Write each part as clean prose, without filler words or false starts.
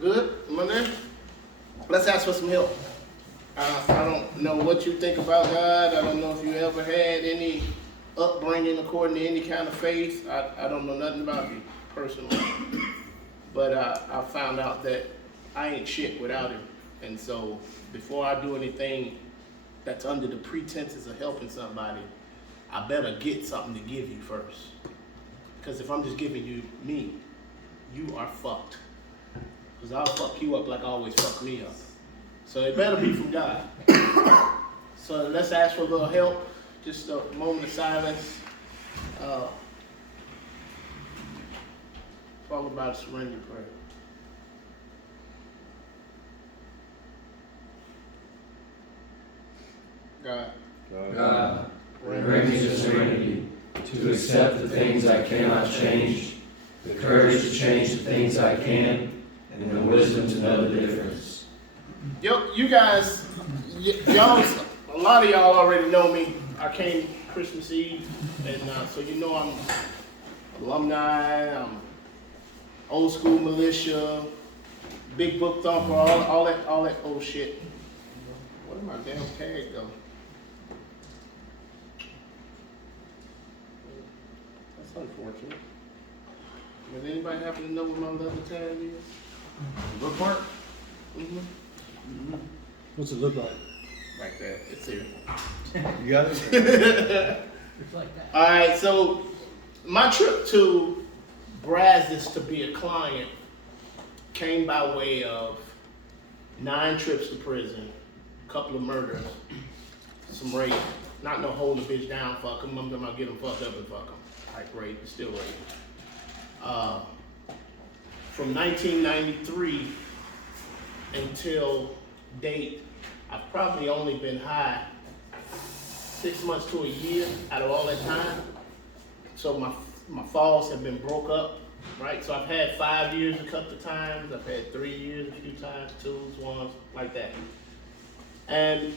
Good, Monday. Let's ask for some help. I don't know what you think about God. I don't know if you ever had any upbringing according to any kind of faith. I don't know nothing about you personally. But I found out that I ain't shit without him. And so before I do anything that's under the pretenses of helping somebody, I better get something to give you first. Because if I'm just giving you me, you are fucked. Because I'll fuck you up like I always fuck me up. So it better be from God. So let's ask for a little help. Just a moment of silence. Followed by the surrender prayer. God, grant me the serenity to accept the things I cannot change, the courage to change the things I can, and the wisdom to know the difference. Yo, you guys, y'all, a lot of y'all already know me. I came Christmas Eve, and so you know I'm alumni, I'm old school militia, big book thumper, all that old shit. Where did my damn tag go? That's unfortunate. Does anybody happen to know what my leather tag is? Bookmark? Mm-hmm. What's it look like? Like that. It's here. You got it? It's like that. All right, so my trip to Brazos to be a client came by way of 9 trips to prison, a couple of murders, some rape, not no holding a bitch down, fuck them. I'm gonna get them fucked up and fuck them. Like rape, it's still rape. From 1993 until date, I've probably only been high 6 months to a year out of all that time. So my falls have been broke up, right? So I've had 5 years a couple of times. I've had 3 years a few times, 2s, 1s, like that. And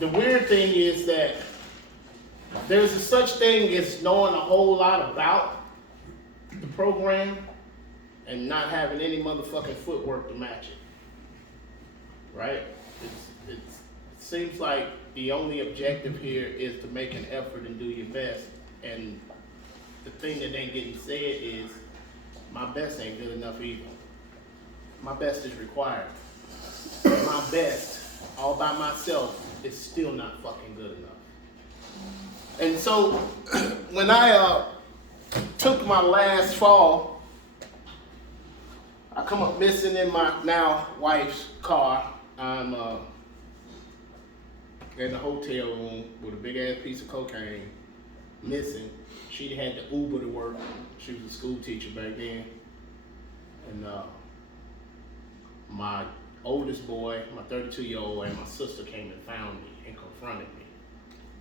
the weird thing is that there's a such thing as knowing a whole lot about the program and not having any motherfucking footwork to match it, right? It seems like the only objective here is to make an effort and do your best. And the thing that ain't getting said is my best ain't good enough either. My best is required. My best, all by myself, is still not fucking good enough. And so when I took my last fall, I come up missing in my now wife's car. I'm in the hotel room with a big ass piece of cocaine, missing. She had to Uber to work. She was a school teacher back then. And my oldest boy, my 32-year-old, and my sister came and found me and confronted me.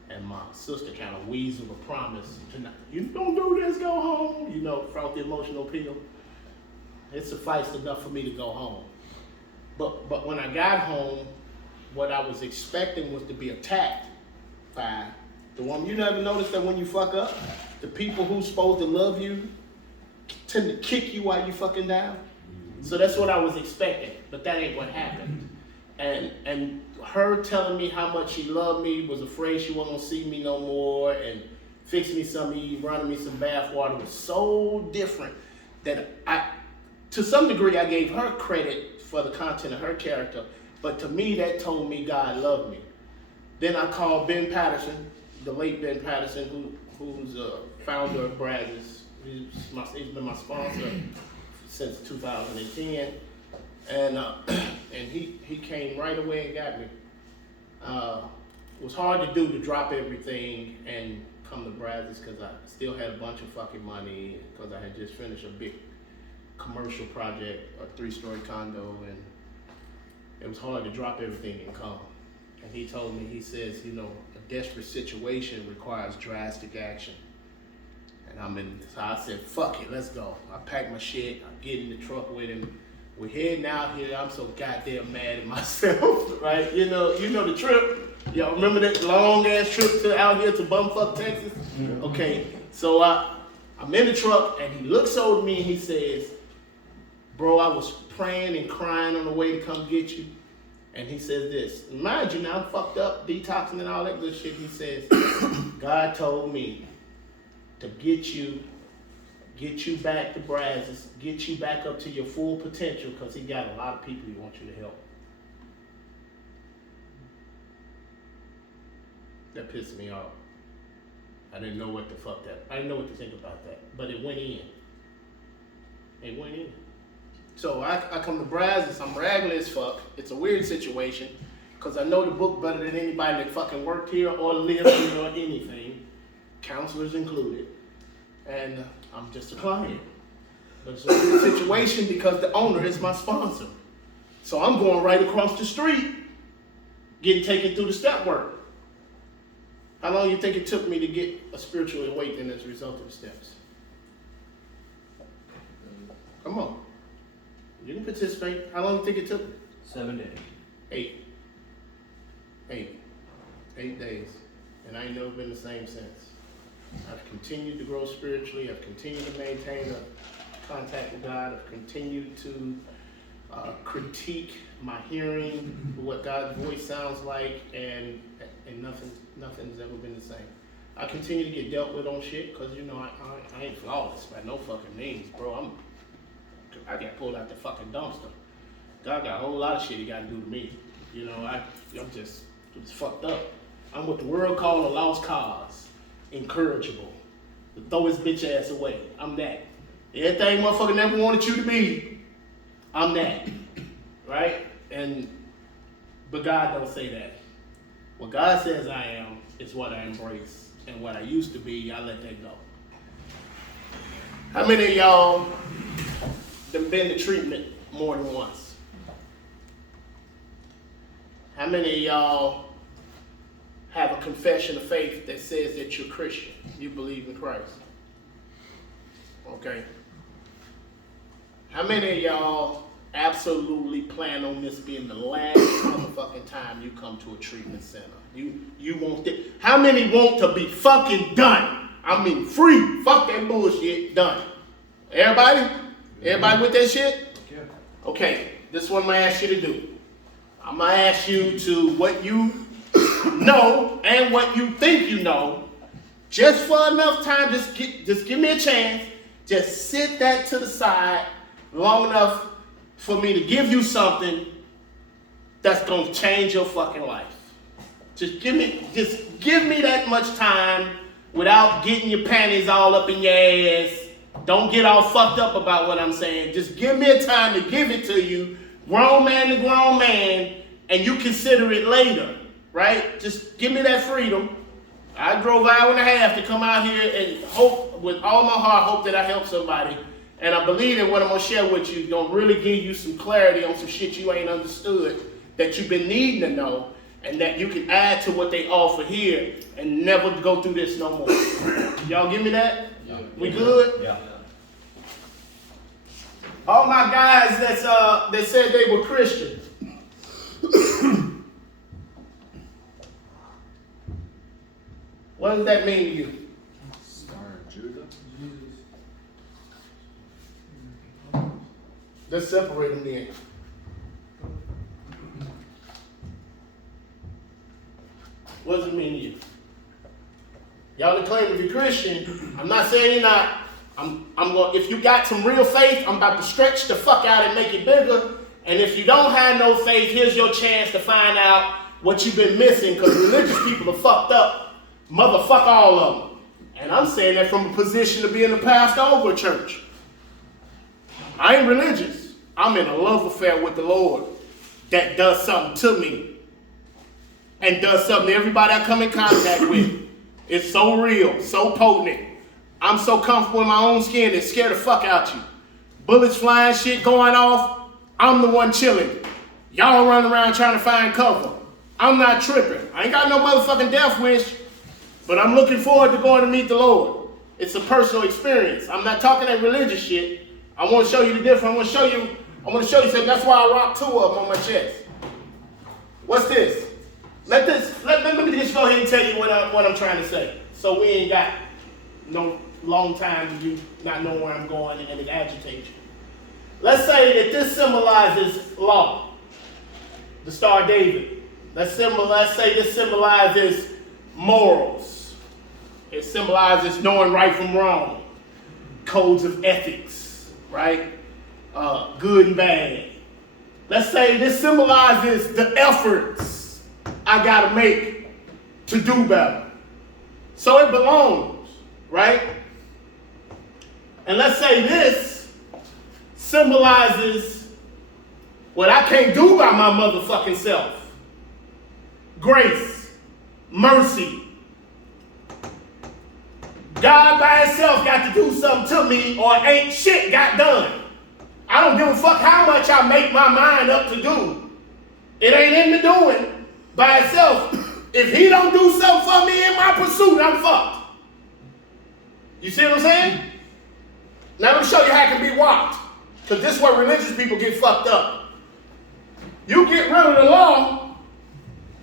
And my sister kind of weaseled a promise to not, you don't do this, go home. You know, felt the emotional appeal. It sufficed enough for me to go home. But when I got home, what I was expecting was to be attacked by the woman. You never notice that when you fuck up, the people who's supposed to love you tend to kick you while you fucking down. So that's what I was expecting, but that ain't what happened. And her telling me how much she loved me, was afraid she wasn't gonna see me no more, and fix me some eat, running me some bath water was so different that to some degree, I gave her credit for the content of her character, but to me, that told me God loved me. Then I called Ben Patterson, the late Ben Patterson, who's a founder of Brazos. He's been my sponsor since 2010, and he came right away and got me. It was hard to do to drop everything and come to Brazos because I still had a bunch of fucking money because I had just finished a big commercial project, a 3-story condo, and it was hard to drop everything and come. And he told me, he says, you know, a desperate situation requires drastic action. And so I said, fuck it, let's go. I packed my shit, I get in the truck with him. We're heading out here, I'm so goddamn mad at myself, right? You know the trip? Y'all remember that long ass trip out here to bumfuck Texas? Okay, so I'm in the truck and he looks over at me and he says, Bro, I was praying and crying on the way to come get you. And he says this. Mind you, now I'm fucked up, detoxing and all that good shit. He says, God told me to get you back to Brazos, get you back up to your full potential, because he got a lot of people he wants you to help. That pissed me off. I didn't know what I didn't know what to think about that. But it went in. It went in. So I come to Brazos, I'm raggedy as fuck. It's a weird situation, because I know the book better than anybody that fucking worked here or lived here or anything, counselors included. And I'm just a client. But it's a weird situation because the owner is my sponsor. So I'm going right across the street, getting taken through the step work. How long do you think it took me to get a spiritual awakening as a result of the steps? Come on. You can participate. How long do you think it took? 7 days. 8 days. And I ain't never been the same since. I've continued to grow spiritually. I've continued to maintain a contact with God. I've continued to critique my hearing, what God's voice sounds like, and nothing's ever been the same. I continue to get dealt with on shit, because, you know, I ain't flawless by no fucking means, bro. I got pulled out the fucking dumpster. God got a whole lot of shit he got to do to me. You know, I'm just fucked up. I'm what the world calls a lost cause, incorrigible, to throw his bitch ass away. I'm that. Everything motherfucker never wanted you to be, I'm that, right? But God don't say that. What God says I am is what I embrace, and what I used to be, I let that go. How many of y'all have been to treatment more than once? How many of y'all have a confession of faith that says that you're Christian, you believe in Christ? Okay. How many of y'all absolutely plan on this being the last motherfucking time you come to a treatment center? You want it? How many want to be fucking done? I mean free. Fuck that bullshit. Done. Everybody? Everybody with that shit? Yeah. Okay, this is what I'm gonna ask you to do. I'm gonna ask you to what you know and what you think you know, just for enough time, just give me a chance, just sit that to the side long enough for me to give you something that's gonna change your fucking life. Just give me that much time without getting your panties all up in your ass. Don't get all fucked up about what I'm saying. Just give me a time to give it to you, grown man to grown man, and you consider it later, right? Just give me that freedom. I drove an hour and a half to come out here and hope, with all my heart, hope that I help somebody. And I believe that what I'm gonna share with you is gonna really give you some clarity on some shit you ain't understood, that you've been needing to know, and that you can add to what they offer here and never go through this no more. Y'all give me that? Yeah. We good? Yeah. All my guys that said they were Christian. What does that mean to you? Let's separate them then. What does it mean to you? Y'all that claim to be Christian, I'm not saying you're not. I'm going. If you got some real faith, I'm about to stretch the fuck out and make it bigger. And if you don't have no faith, here's your chance to find out what you've been missing, because religious people are fucked up. Motherfuck all of them. And I'm saying that from a position of being a pastor over a church. I ain't religious. I'm in a love affair with the Lord that does something to me and does something to everybody I come in contact with. It's so real, so potent. I'm so comfortable in my own skin that scare the fuck out you. Bullets flying, shit going off. I'm the one chilling. Y'all running around trying to find cover. I'm not tripping. I ain't got no motherfucking death wish, but I'm looking forward to going to meet the Lord. It's a personal experience. I'm not talking that religious shit. I want to show you the difference. I want to show you something. That's why I rock 2 of them on my chest. What's this? Let me just go ahead and tell you what I'm trying to say. So we ain't got no long time to you not knowing where I'm going and it agitates you. let's say that this symbolizes law, the Star of David. Let's say this symbolizes morals. It symbolizes knowing right from wrong, codes of ethics, right? Good and bad. Let's say this symbolizes the efforts I gotta make to do better. So it belongs, right? And let's say this symbolizes what I can't do by my motherfucking self. Grace, mercy. God by himself got to do something to me or ain't shit got done. I don't give a fuck how much I make my mind up to do. It ain't in the doing by itself. If he don't do something for me in my pursuit, I'm fucked. You see what I'm saying? Now let me show you how it can be walked. Because this is where religious people get fucked up. You get rid of the law,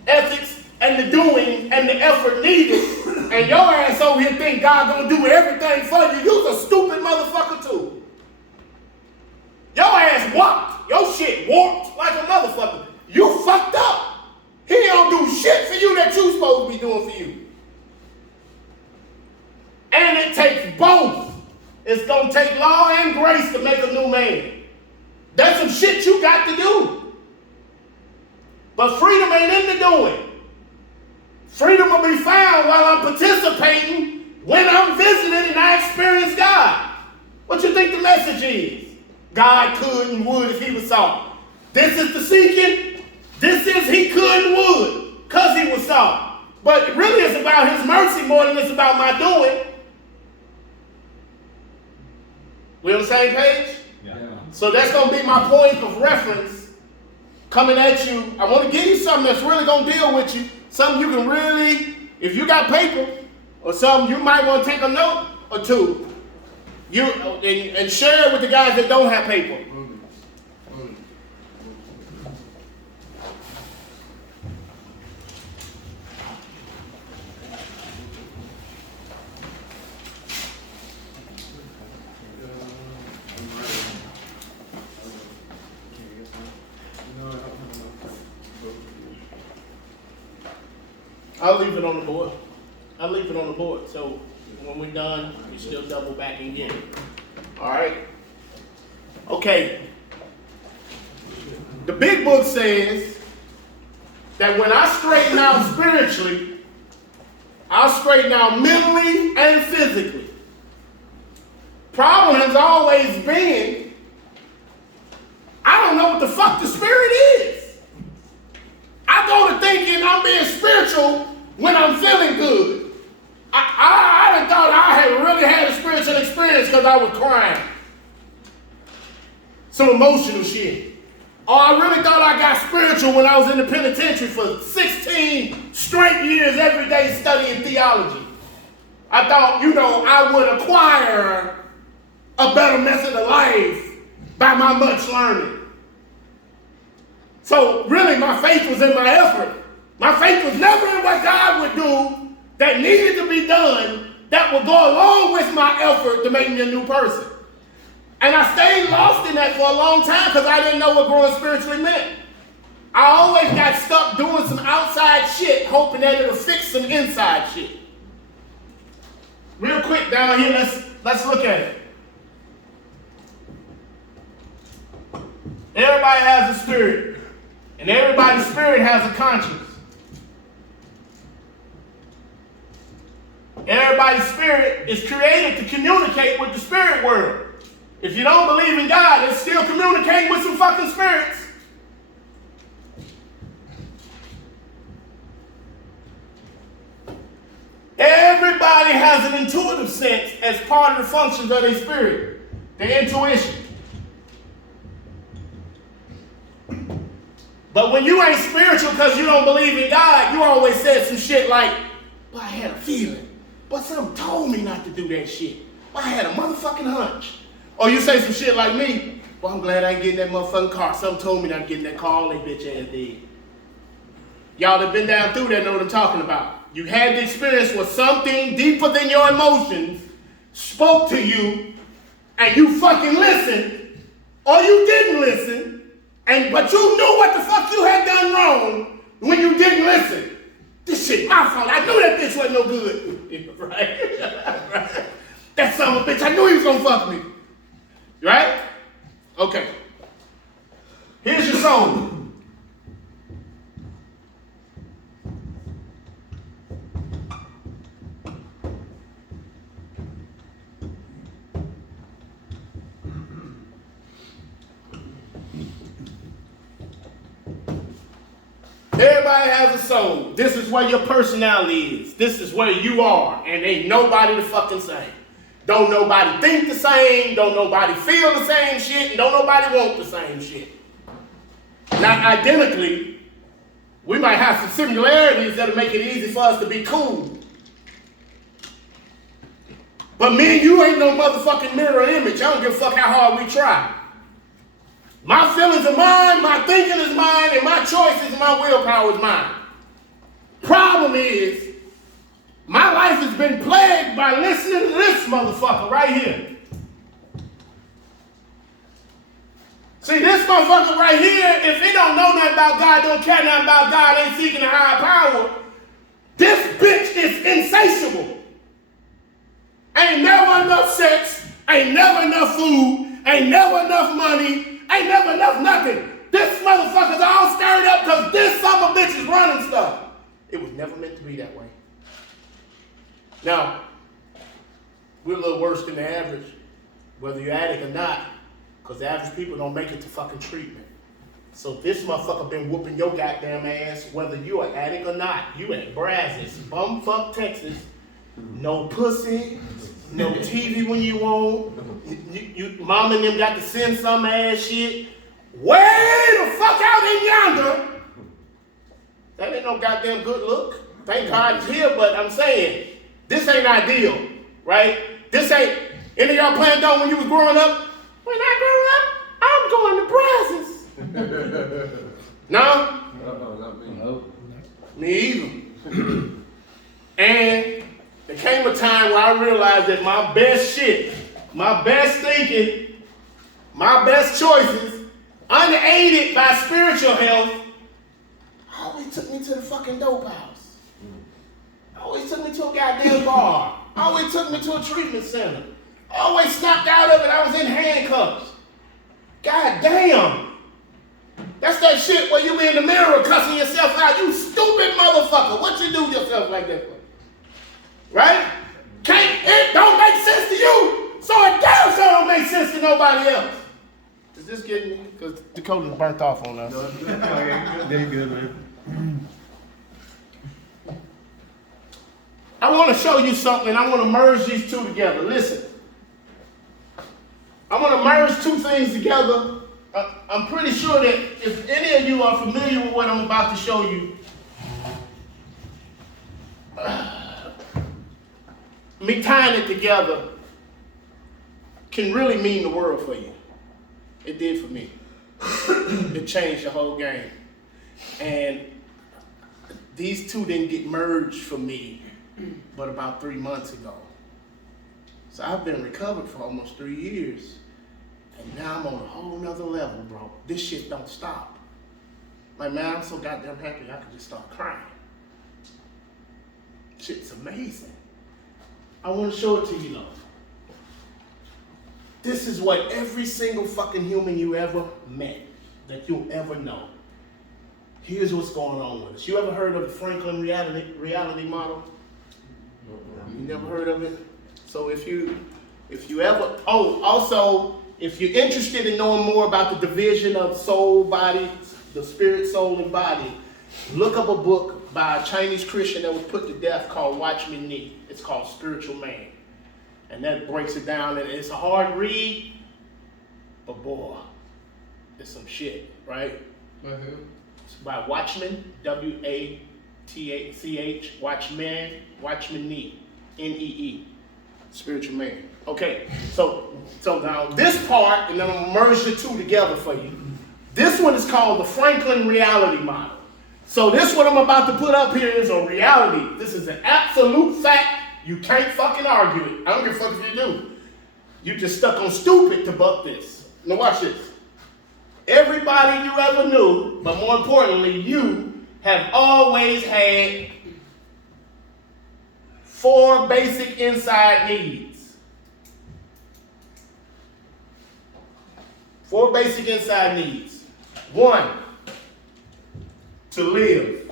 ethics, and the doing, and the effort needed, and your ass over here think God gonna do everything for you. You's a stupid motherfucker too. Your ass warped. Your shit warped like a motherfucker. You fucked up. He don't do shit for you that you supposed to be doing for you. And it takes both. It's gonna take law and grace to make a new man. That's some shit you got to do. But freedom ain't in the doing. Freedom will be found while I'm participating when I'm visiting and I experience God. What you think the message is? God could and would if he was sought. This is the seeking. This is he could and would because he was sought. But really it's about his mercy more than it's about my doing. We on the same page? Yeah. So that's going to be my point of reference coming at you. I want to give you something that's really going to deal with you. Something you can really, if you got paper or something, you might want to take a note or two. And share it with the guys that don't have paper. I'll leave it on the board. I'll leave it on the board. So when we're done, we still double back and get it. All right? Okay. The big book says that when I straighten out spiritually, I'll straighten out mentally and physically. Problem has always been, I don't know what the fuck the spirit is. I go to thinking I'm being spiritual when I'm feeling good. I done thought I had really had a spiritual experience because I was crying. Some emotional shit. Or I really thought I got spiritual when I was in the penitentiary for 16 straight years every day studying theology. I thought, I would acquire a better method of life by my much learning. So really my faith was in my effort. My faith was never in what God would do that needed to be done that would go along with my effort to make me a new person. And I stayed lost in that for a long time because I didn't know what growing spiritually meant. I always got stuck doing some outside shit, hoping that it'll fix some inside shit. Real quick down here, let's look at it. Everybody has a spirit, and everybody's spirit has a conscience. Everybody's spirit is created to communicate with the spirit world. If you don't believe in God, it's still communicating with some fucking spirits. Everybody has an intuitive sense as part of the functions of their spirit, their intuition. But when you ain't spiritual because you don't believe in God, you always said some shit like, well, I had a feeling, but something told me not to do that shit. Well, I had a motherfucking hunch. Or you say some shit like me, well, I'm glad I ain't getting that motherfucking car. Something told me not getting that car, all they bitch ass did. Y'all that been down through that know what I'm talking about. You had the experience where something deeper than your emotions spoke to you, and you fucking listened, or you didn't listen, but you knew what the fuck you had done wrong when you didn't listen. This shit my fault. I knew that bitch wasn't no good. Right? Right? That son of a bitch, I knew he was gonna fuck me. Right? Okay. Here's your song. Everybody has a soul. This is where your personality is. This is where you are. And ain't nobody the fucking same. Don't nobody think the same. Don't nobody feel the same shit. And don't nobody want the same shit. Now, identically, we might have some similarities that'll make it easy for us to be cool. But me and you ain't no motherfucking mirror image. I don't give a fuck how hard we try. My feelings are mine, my thinking is mine, and my choices and my willpower is mine. Problem is, my life has been plagued by listening to this motherfucker right here. See, this motherfucker right here, if he don't know nothing about God, don't care nothing about God, ain't seeking a higher power, this bitch is insatiable. Ain't never enough sex, ain't never enough food, ain't never enough money, ain't never enough nothing. This motherfucker's all stirred up because this son of a bitch is running stuff. It was never meant to be that way. Now, we're a little worse than the average, whether you're addict or not, because the average people don't make it to fucking treatment. So this motherfucker been whooping your goddamn ass, whether you an addict or not. You at Brazos, bumfuck Texas, no pussy, no TV when you want. Mom and them got to send some ass shit. Way the fuck out in yonder. That ain't no goddamn good look. Thank God it's here, but I'm saying, this ain't ideal, right? This ain't, any of y'all planned on when you was growing up? When I grow up, I'm going to Brazos. No? Not me. Nope. Me either. And there came a time where I realized that my best shit, my best thinking, my best choices, unaided by spiritual health, always took me to the fucking dope house. Always took me to a goddamn bar. Always took me to a treatment center. Always snapped out of it. I was in handcuffs. God damn. That's that shit where you be in the mirror cussing yourself out. You stupid motherfucker. What you do yourself like that for? Right? It don't make sense to you, so it damn sure don't make sense to nobody else. Is this getting me? Because Dakota's burnt off on us. Very good, man. I want to show you something. I want to merge these two together. Listen. I want to merge two things together. I'm pretty sure that if any of you are familiar with what I'm about to show you, me tying it together can really mean the world for you. It did for me. It changed the whole game. And these two didn't get merged for me but about 3 months ago. So I've been recovered for almost 3 years. And now I'm on a whole nother level, bro. This shit don't stop. Like, man, I'm so goddamn happy I could just start crying. Shit's amazing. I want to show it to you, though. This is what every single fucking human you ever met, that you'll ever know. Here's what's going on with us. You ever heard of the Franklin reality model? You never heard of it? So if you ever, also, if you're interested in knowing more about the division of soul, body, the spirit, soul, and body, look up a book by a Chinese Christian that was put to death called Watchman Nee. It's called Spiritual Man. And that breaks it down, and it's a hard read, but boy, it's some shit, right? Mm-hmm. It's by Watchman, W-A-T-C-H, Watchman Nee, N-E-E, Spiritual Man. Okay, so now this part, and then I'm gonna merge the two together for you. This one is called the Franklin reality model. So this what I'm about to put up here is a reality. This is an absolute fact. You can't fucking argue it. I don't give a fuck if you do. You just stuck on stupid to buck this. Now watch this. Everybody you ever knew, but more importantly, you have always had 4 basic inside needs. 4 basic inside needs. 1, to live.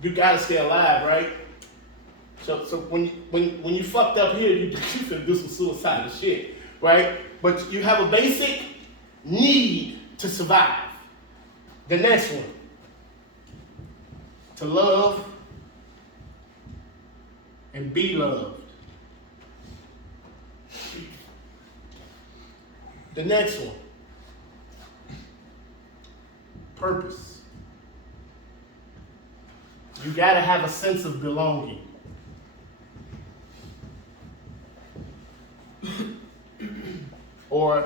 You gotta stay alive, right? So when you fucked up here, you finna do some suicidal shit, right? But you have a basic need to survive. The next one, to love and be loved. The next one, purpose. You gotta have a sense of belonging. Or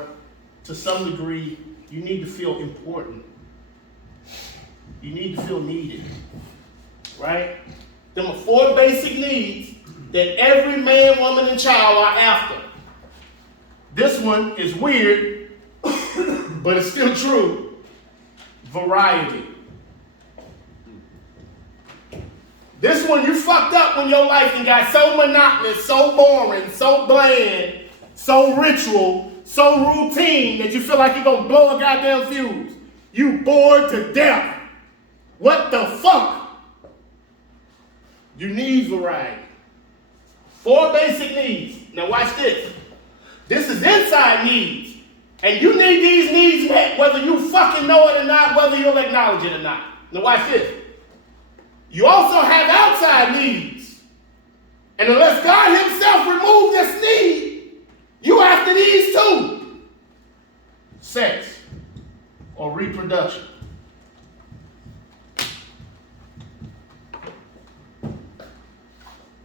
to some degree, you need to feel important. You need to feel needed, right? Them are 4 basic needs that every man, woman, and child are after. This one is weird, but it's still true. Variety. This one, you fucked up when your life and got so monotonous, so boring, so bland, so ritual, so routine that you feel like you're gonna blow a goddamn fuse. You bored to death. What the fuck? You need variety. 4 basic needs. Now watch this. This is inside needs. And you need these needs met whether you fucking know it or not, whether you'll acknowledge it or not. Now watch this. You also have outside needs. And unless God himself remove this need, you after these 2. Sex or reproduction.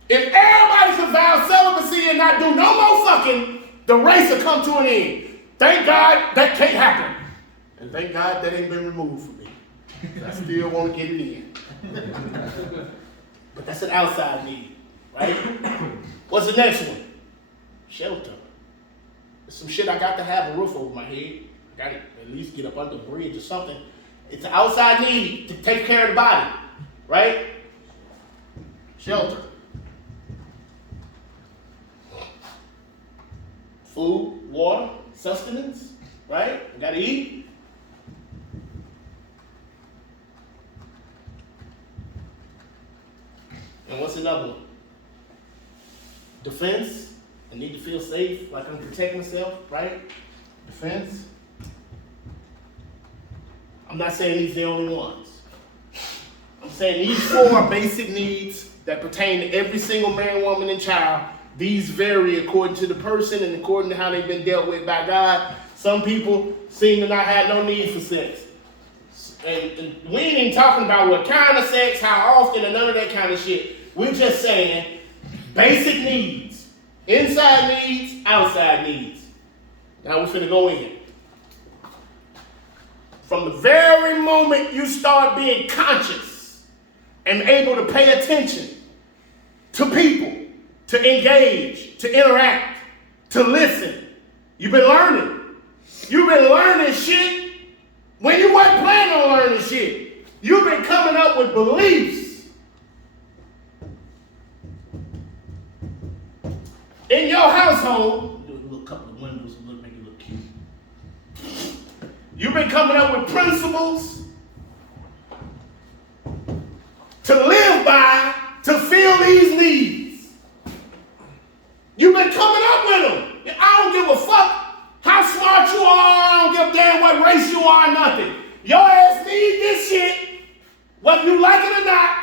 If everybody could vow celibacy and not do no more fucking, the race will come to an end. Thank God that can't happen. And thank God that ain't been removed from me. I still want to get it in. But that's an outside need, right? What's the next one? Shelter. There's some shit I got to have a roof over my head. I got to at least get up under the bridge or something. It's an outside need to take care of the body, right? Shelter. Food, water, sustenance, right? You gotta eat. And what's another one? Defense. I need to feel safe, like I'm protecting myself, right? Defense. I'm not saying these are the only ones. I'm saying these 4 basic needs that pertain to every single man, woman, and child. These vary according to the person and according to how they've been dealt with by God. Some people seem to not have no need for sex. And we ain't even talking about what kind of sex, how often, and none of that kind of shit. We're just saying basic needs. Inside needs, outside needs. Now we're finna go in. From the very moment you start being conscious and able to pay attention to people, to engage, to interact, to listen. You've been learning. You've been learning shit when you weren't planning on learning shit. You've been coming up with beliefs in your household. Do a little couple of windows and make it look cute. You've been coming up with principles to live by, to fill these needs. You've been coming up with them. I don't give a fuck how smart you are. I don't give a damn what race you are, nothing. Your ass need this shit, whether you like it or not,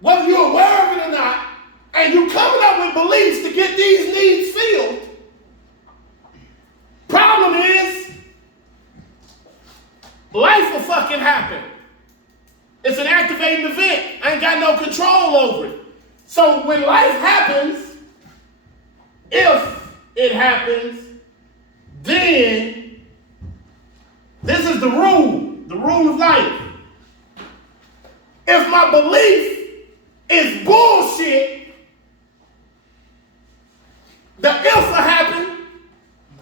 whether you're aware of it or not, and you coming up with beliefs to get these needs filled. Problem is, life will fucking happen. It's an activating event. I ain't got no control over it. So when life happens, if it happens, then this is the rule of life. If my belief is bullshit, the if will happen,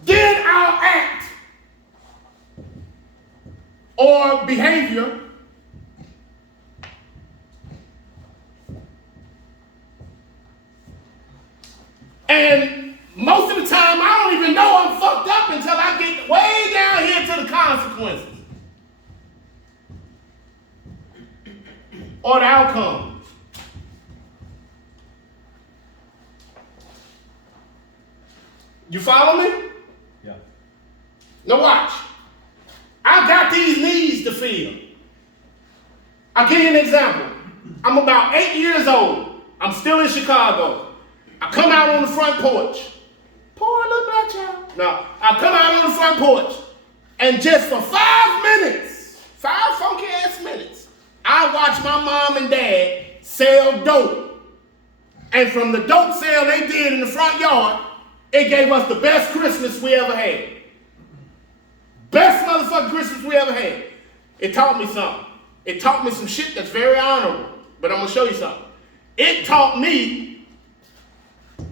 then I'll act or behavior, and most of the time I don't even know I'm fucked up until I get way down here to the consequences or the outcome. You follow me? Yeah. Now watch. I got these needs to fill. I'll give you an example. I'm about 8 years old. I'm still in Chicago. I come out on the front porch. Poor little black child. No, I come out on the front porch, and just for 5 minutes, 5 funky ass minutes, I watch my mom and dad sell dope. And from the dope sale they did in the front yard, it gave us the best Christmas we ever had. Best motherfucking Christmas we ever had. It taught me something. It taught me some shit that's very honorable. But I'm going to show you something. It taught me,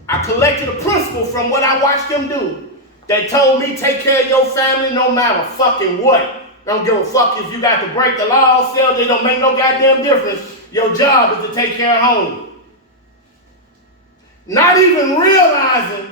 I collected a principle from what I watched them do. They told me take care of your family no matter fucking what. Don't give a fuck if you got to break the law, still they don't make no goddamn difference. Your job is to take care of home. Not even realizing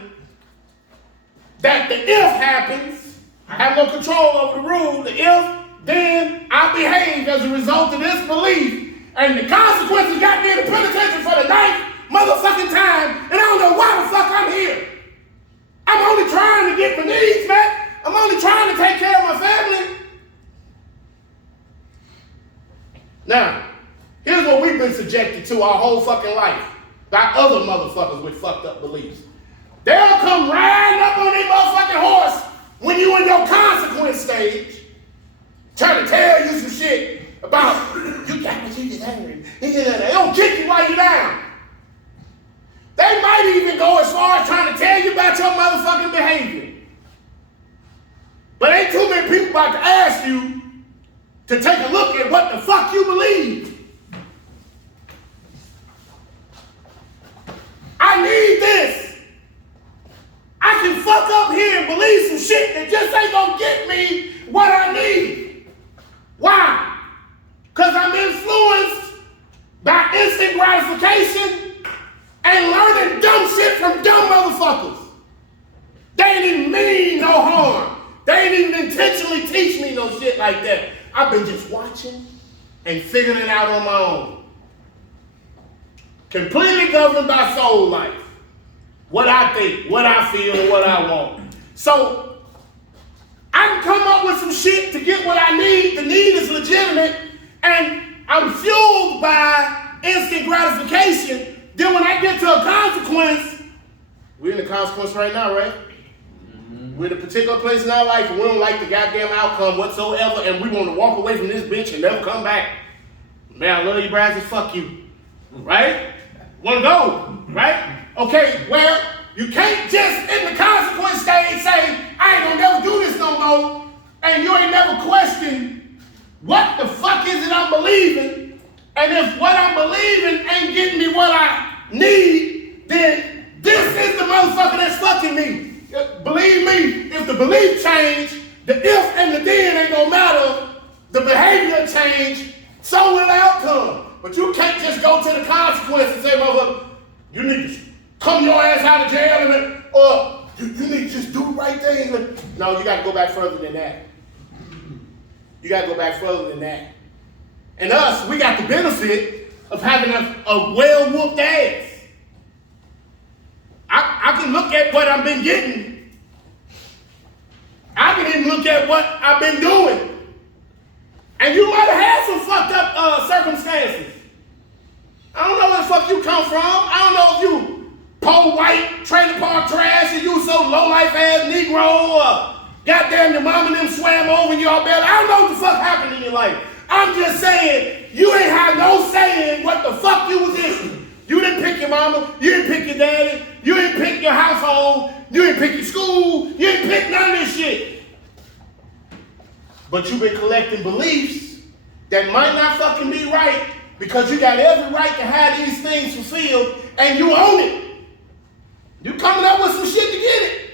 that the if happens, I have no control over the rule. The if, then I behave as a result of this belief. And the consequences got me in the penitentiary for the 9th motherfucking time. And I don't know why the fuck I'm here. I'm only trying to get my needs met. I'm only trying to take care of my family. Now, here's what we've been subjected to our whole fucking life by other motherfuckers with fucked up beliefs. They'll come riding up on their motherfucking horse when you in your consequence stage, trying to tell you some shit about you got what you get angry. They don't kick you while you're down. They might even go as far as trying to tell you about your motherfucking behavior. But ain't too many people about to ask you to take a look at what the fuck you believe. I need this. I can fuck up here and believe some shit that just ain't gonna get me what I need. Why? Because I'm influenced by instant gratification and learning dumb shit from dumb motherfuckers. They ain't even mean no harm. They ain't even intentionally teach me no shit like that. I've been just watching and figuring it out on my own. Completely governed by soul life. What I think, what I feel, and what I want. So, I can come up with some shit to get what I need. The need is legitimate. And I'm fueled by instant gratification. Then when I get to a consequence, we're in the consequence right now, right? We're in a particular place in our life and we don't like the goddamn outcome whatsoever and we want to walk away from this bitch and never come back. Man, I love you, Brazos, fuck you. Right? Want to go, right? Okay, well, you can't just in the consequence stage say, I ain't gonna never do this no more, and you ain't never questioned what the fuck is it I'm believing, and if what I'm believing ain't getting me what I need, then this is the motherfucker that's fucking me. Believe me, if the belief change, the if and the then ain't gonna matter, the behavior change, so will the outcome. But you can't just go to the consequence and say, motherfucker, you need to come your ass out of jail, or you need to just do the right thing. No, you got to go back further than that. You got to go back further than that. And us, we got the benefit of having a well-whooped ass. I can look at what I've been getting. I can even look at what I've been doing. And you might have had some fucked up circumstances. I don't know where the fuck you come from. I don't know if you poor white trailer park trash and you so low life ass Negro or goddamn your mama and them swam over in your belly. I don't know what the fuck happened in your life. I'm just saying you ain't had no say in what the fuck you was in. You didn't pick your mama, you didn't pick your daddy, you didn't pick your household, you didn't pick your school, you didn't pick none of this shit. But you've been collecting beliefs that might not fucking be right because you got every right to have these things fulfilled and you own it. You coming up with some shit to get it.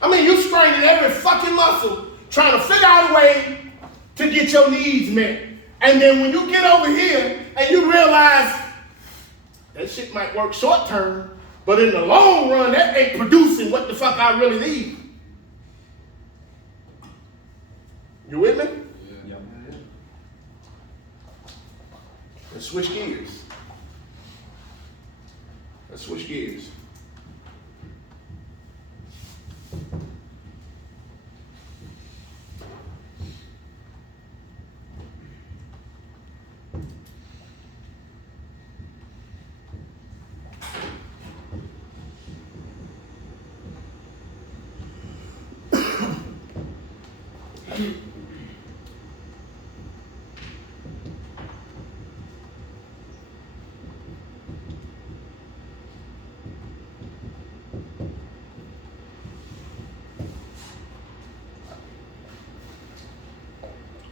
I mean, you straining every fucking muscle trying to figure out a way to get your needs met. And then when you get over here and you realize that shit might work short term, but in the long run, that ain't producing what the fuck I really need. You with me? Yeah. Let's switch gears. Let's switch gears.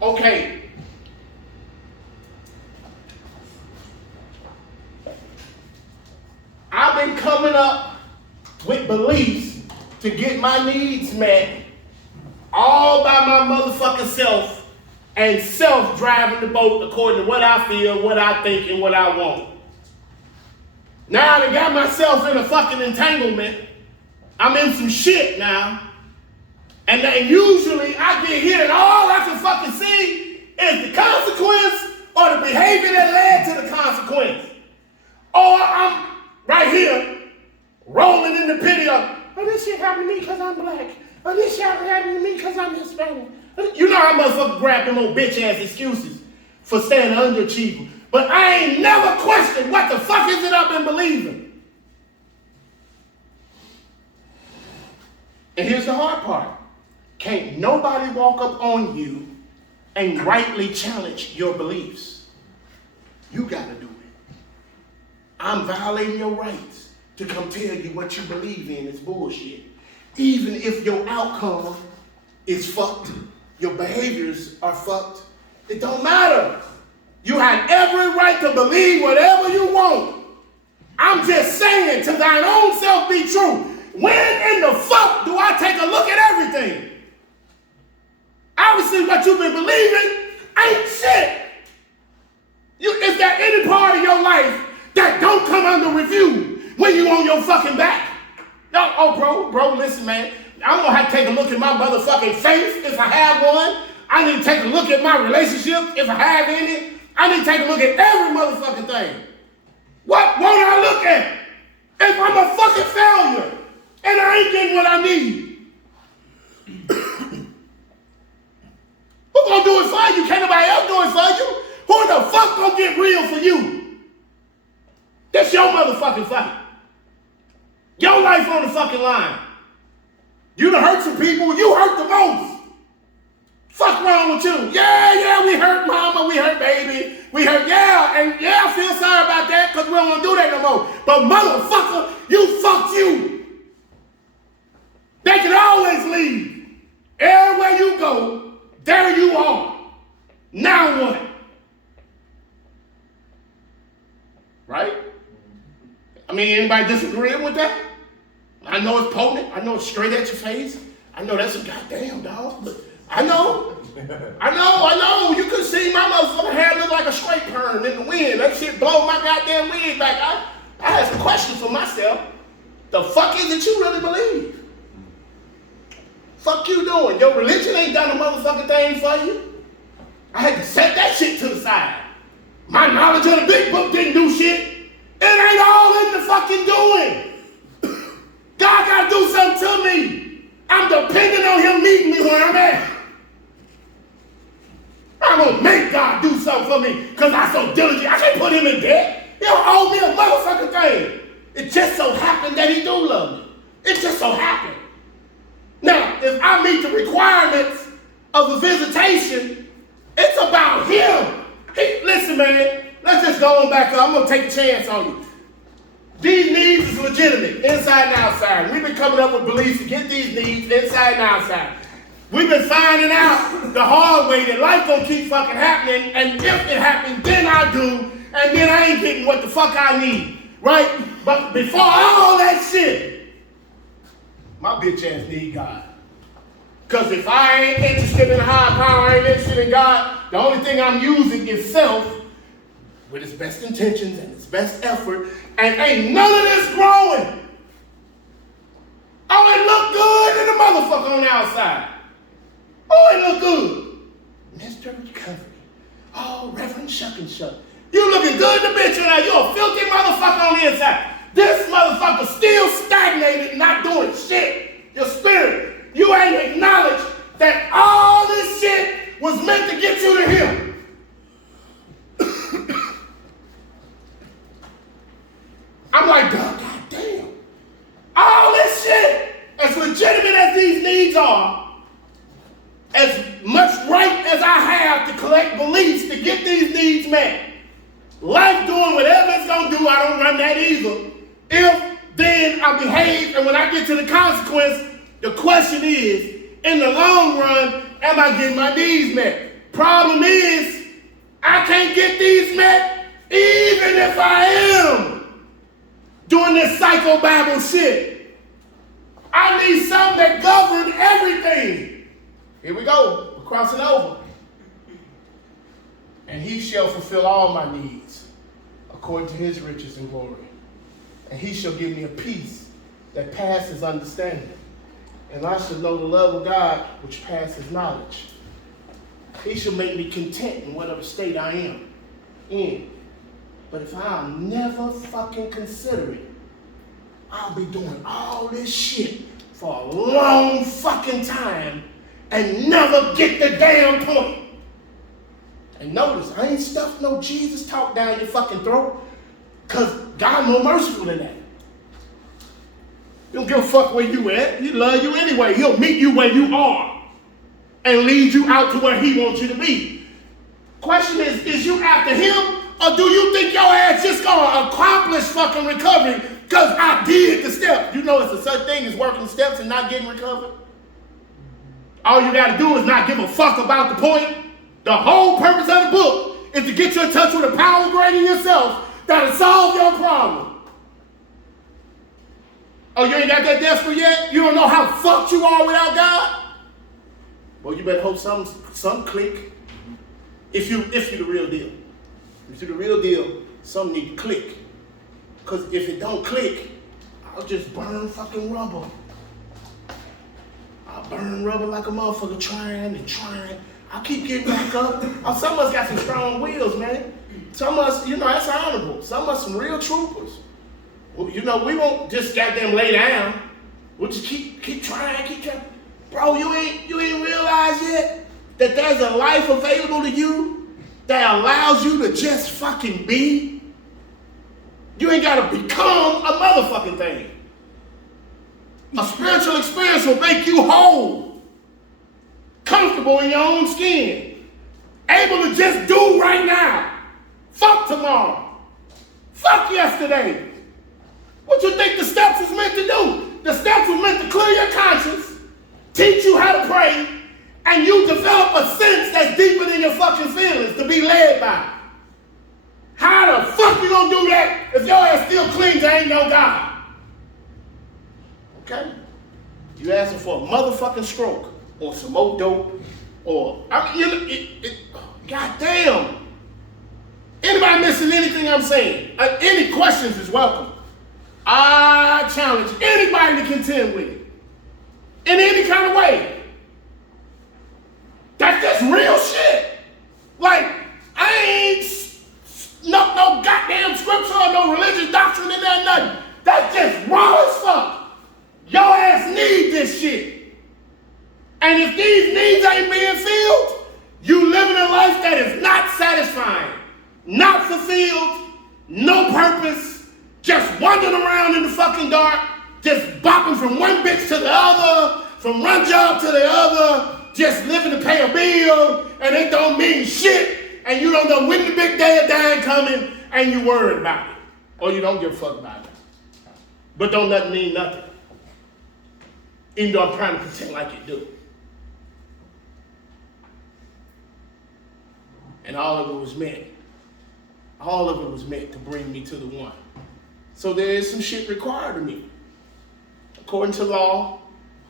Okay. I've been coming up with beliefs to get my needs met all by my motherfucking self and self driving the boat according to what I feel, what I think, and what I want. Now I done got myself in a fucking entanglement. I'm in some shit now. And then usually I get hit and all I can fucking see is the consequence or the behavior that led to the consequence. Or I'm right here rolling in the pity of, oh, this shit happened to me because I'm black. Oh, this shit happened to me because I'm Hispanic. You know how motherfuckers grab them old bitch ass excuses for staying underachiever. But I ain't never questioned what the fuck is it I've been believing. And here's the hard part. Can't nobody walk up on you and rightly challenge your beliefs. You gotta do it. I'm violating your rights to come tell you what you believe in is bullshit. Even if your outcome is fucked, your behaviors are fucked, it don't matter. You have every right to believe whatever you want. I'm just saying, to thine own self be true. When in the fuck do I take a look at everything? Obviously what you've been believing ain't shit. Is there any part of your life that don't come under review when you on your fucking back? No, oh bro, listen, man. I'm gonna have to take a look at my motherfucking face if I have one. I need to take a look at my relationship if I have any. I need to take a look at every motherfucking thing. What won't I look at? If I'm a fucking failure and I ain't getting what I need. Who gonna do it for you? Can't nobody else do it for you. Who the fuck gonna get real for you? That's your motherfucking fight. Your life on the fucking line. You done hurt some people, you hurt the most. Fuck wrong with you? Yeah, we hurt mama, we hurt baby, we hurt, I feel sorry about that because we don't want to do that no more. But motherfucker, you fucked you. They can always leave. Everywhere you go, there you are. Now what? Right? I mean, anybody disagreeing with that? I know it's potent. I know it's straight at your face. I know that's a goddamn dog, but I know. You could see my motherfucking hair look like a straight perm in the wind. That shit blow my goddamn wig back. I had some questions for myself. The fuck is it you really believe? Fuck you doing? Your religion ain't done a motherfucking thing for you. I had to set that shit to the side. My knowledge of the big book didn't do shit. It ain't all in the fucking doing. God gotta do something to me. I'm depending on him meeting me where I'm at. I'm gonna make God do something for me because I'm so diligent. I can't put him in debt. He don't owe me a motherfucking thing. It just so happened that he do love me. It just so happened. Now, if I meet the requirements of a visitation, it's about him. Listen, man, let's just go on back up. I'm gonna take a chance on you. These needs is legitimate, inside and outside. We've been coming up with beliefs to get these needs inside and outside. We've been finding out the hard way that life gonna keep fucking happening, and if it happens, then I do, and then I ain't getting what the fuck I need, right? But before all that shit, my bitch ass need God. Because if I ain't interested in a higher power, I ain't interested in God, the only thing I'm using is self with its best intentions and its best effort, and ain't none of this growing. Oh, it look good in the motherfucker on the outside. Oh, it look good. Mr. Recovery. Oh, Reverend Shuck and Shuck. You looking good in the bitch now. You a filthy motherfucker on the inside. This motherfucker still stagnated, not doing shit. Your spirit. You ain't acknowledged that all this shit was meant to get you to him. I'm like, God damn. All this shit, as legitimate as these needs are, as much right as I have to collect beliefs to get these needs met, life doing whatever it's gonna do, I don't run that either. If then I behave, and when I get to the consequence, the question is, in the long run, am I getting my needs met? Problem is, I can't get these met even if I am doing this psychobabble shit. I need something that governs everything. Here we go, we're crossing over. And he shall fulfill all my needs according to his riches and glory. And he shall give me a peace that passes understanding. And I shall know the love of God which passes knowledge. He shall make me content in whatever state I am in. But if I'll never fucking consider it, I'll be doing all this shit for a long fucking time and never get the damn point. And notice, I ain't stuffed no Jesus talk down your fucking throat, because God more merciful than that. He don't give a fuck where you at. He love you anyway. He'll meet you where you are and lead you out to where he wants you to be. Question is you after him, or do you think your ass just gonna accomplish fucking recovery because I did the steps? You know it's a such thing as working steps and not getting recovered. All you gotta do is not give a fuck about the point. The whole purpose of the book is to get you in touch with a power greater than yourself that'll solve your problem. Oh, you ain't got that desperate yet? You don't know how fucked you are without God? Well, you better hope some click. If you the real deal. If you're the real deal, something need to click. Because if it don't click, I'll just burn fucking rubber. I'll burn rubber like a motherfucker trying and trying. I'll keep getting back up. Oh, some of us got some strong wheels, man. Some of us, that's honorable. Some of us some real troopers. Well, we won't just goddamn lay down. We'll just keep trying. Bro, you ain't realized yet that there's a life available to you that allows you to just fucking be? You ain't gotta become a motherfucking thing. A spiritual experience will make you whole, comfortable in your own skin, able to just do right now. Fuck tomorrow. Fuck yesterday. What you think the steps was meant to do? The steps was meant to clear your conscience, teach you how to pray, and you develop a sense that's deeper than your fucking feelings to be led by. How the fuck you gonna do that if your ass still clean to ain't no God? Okay? You asking for a motherfucking stroke or some more dope or, goddamn. Anybody missing anything I'm saying? Any questions is welcome. I challenge anybody to contend with it. In any kind of way. That's just real shit. Like, I ain't no goddamn scripture or no religious doctrine in there, nothing. That's just raw as fuck. Your ass need this shit. And if these needs ain't being filled, you living a life that is not satisfying, not fulfilled, no purpose, just wandering around in the fucking dark, just bopping from one bitch to the other, from one job to the other, just living to pay a bill, and it don't mean shit, and you don't know when the big day of dying coming, and you worried about it, or you don't give a fuck about it. But don't nothing mean nothing, even though I'm trying to pretend like it do. And all of it was meant. All of it was meant to bring me to the one. So there is some shit required of me. According to law,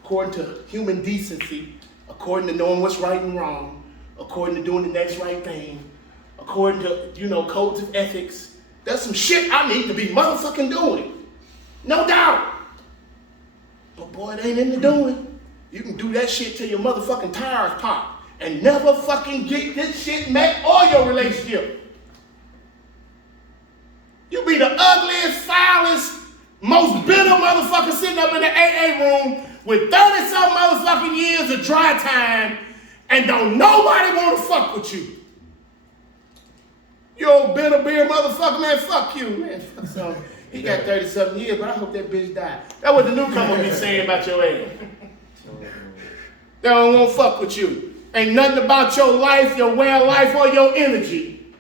according to human decency, according to knowing what's right and wrong, according to doing the next right thing, according to, codes of ethics. There's some shit I need to be motherfucking doing. No doubt. But boy, it ain't in the doing. You can do that shit till your motherfucking tires pop and never fucking get this shit met or your relationship. You be the ugliest, foulest, most bitter motherfucker sitting up in the AA room with 30-some motherfucking years of dry time and don't nobody want to fuck with you. You old bitter beer motherfucker, man, fuck you, man. Fuck so. He got 30-something years, but I hope that bitch died. That's what the newcomer be saying about your ass. They don't want to fuck with you. Ain't nothing about your life, your way of life, or your energy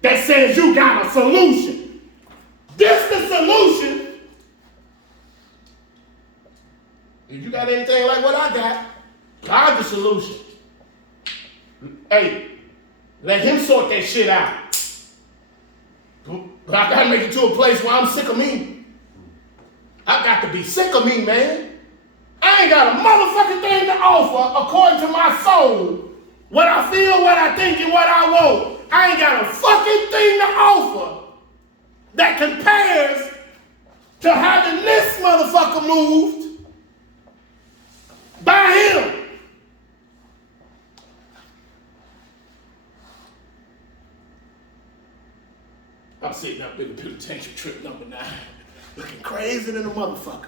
that says you got a solution. This the solution. If you got anything like what I got, God's the solution. Hey, let him sort that shit out. But I gotta make it to a place where I'm sick of me. I got to be sick of me, man. I ain't got a motherfucking thing to offer according to my soul. What I feel, what I think, and what I want. I ain't got a fucking thing to offer that compares to having this motherfucker moved by him. I'm sitting up in the penitentiary trip number 9, looking crazy than a motherfucker.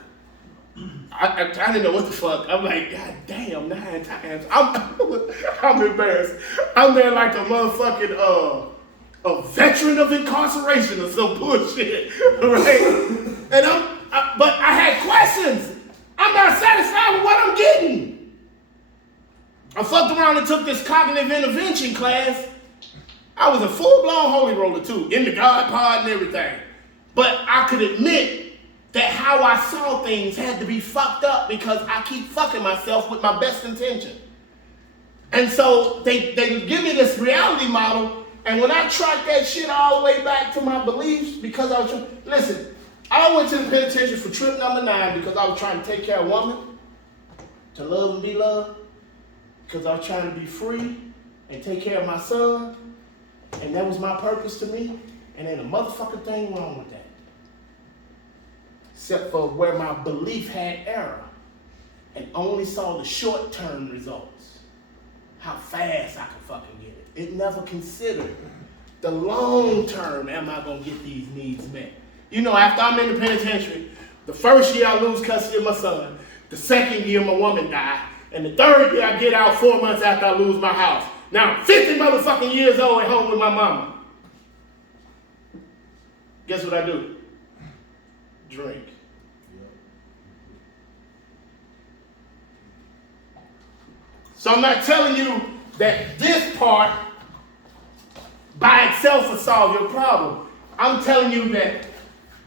I didn't know what the fuck. I'm like, God damn, 9 times. I'm embarrassed. I'm there like a motherfucking a veteran of incarceration or some bullshit, right? And but I had questions. I'm not satisfied with what I'm getting. I fucked around and took this cognitive intervention class. I was a full-blown holy roller too, in the God pod and everything. But I could admit that how I saw things had to be fucked up because I keep fucking myself with my best intention. And so they give me this reality model, and when I track that shit all the way back to my beliefs, because I was listen, I went to the penitentiary for trip number 9 because I was trying to take care of women, to love and be loved, because I was trying to be free and take care of my son. And that was my purpose to me, and ain't a motherfucking thing wrong with that. Except for where my belief had error and only saw the short-term results. How fast I could fucking get it. It never considered the long-term, am I gonna get these needs met? After I'm in the penitentiary, the first year I lose custody of my son, the second year my woman died, and the third year I get out 4 months after I lose my house. Now, 50 motherfucking years old at home with my mama. Guess what I do? Drink. So I'm not telling you that this part by itself will solve your problem. I'm telling you that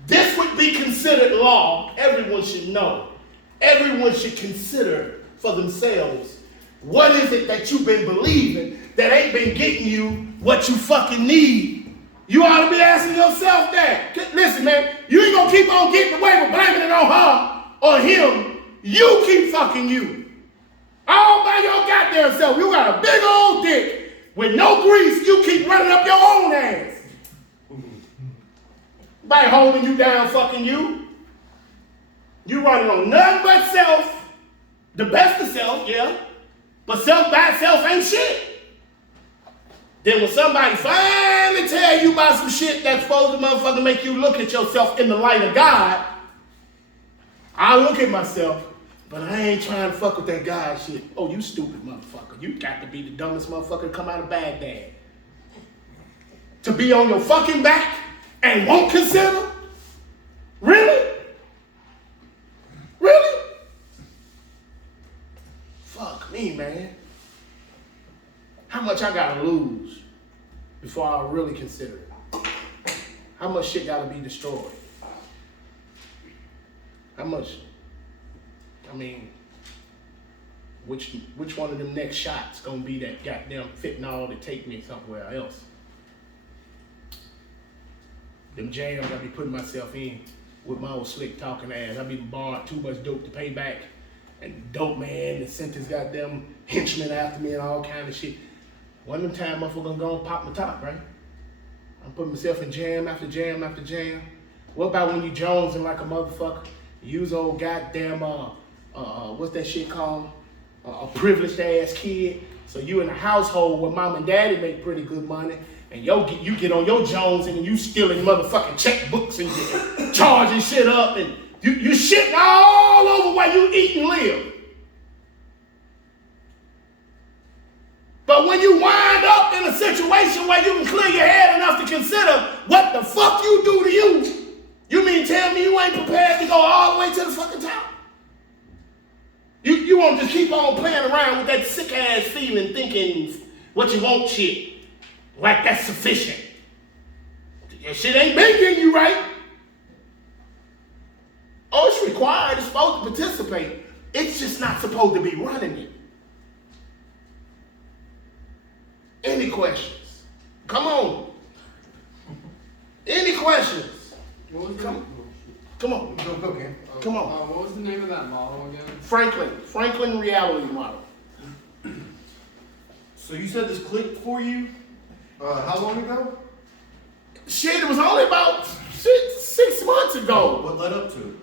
this would be considered law. Everyone should know. Everyone should consider for themselves. What is it that you've been believing that ain't been getting you what you fucking need? You ought to be asking yourself that. Listen, man, you ain't gonna keep on getting away with blaming it on her or him. You keep fucking you. All by your goddamn self. You got a big old dick with no grease. You keep running up your own ass. By holding you down, fucking you. You running on nothing but self. The best of self, yeah. But self by itself ain't shit. Then when somebody finally tell you about some shit that's supposed to motherfucking make you look at yourself in the light of God, I look at myself, but I ain't trying to fuck with that God shit. Oh, you stupid motherfucker. You got to be the dumbest motherfucker to come out of Baghdad. To be on your fucking back and won't consider? Really? Really? Fuck me, man. How much I gotta lose before I really consider it? How much shit gotta be destroyed? How much? I mean, which one of them next shots gonna be that goddamn fentanyl to take me somewhere else? Them jams I be putting myself in with my old slick talking ass. I be borrowing too much dope to pay back. and dope man that sent his goddamn henchmen after me and all kind of shit. One of them time motherfucker gonna go and pop my top, right? I'm putting myself in jam after jam after jam. What about when you jonesing like a motherfucker? Use old goddamn what's that shit called? A privileged ass kid. So you in a household where mom and daddy make pretty good money, and you get on your jonesing and you stealing motherfucking checkbooks and you charging shit up and you shitting all over where you eat and live. But when you wind up in a situation where you can clear your head enough to consider what the fuck you do to you mean tell me you ain't prepared to go all the way to the fucking top? You won't just keep on playing around with that sick ass feeling, thinking what you want shit. Like that's sufficient. That shit ain't been getting you right. Oh, it's required, it's supposed to participate. It's just not supposed to be running it. Any questions? Come on. Any questions? Come on. Okay. Come on. What was the name of that model again? Franklin reality model. So you said this clicked for you? How long ago? Shit, it was only about 6 months ago. What led up to it?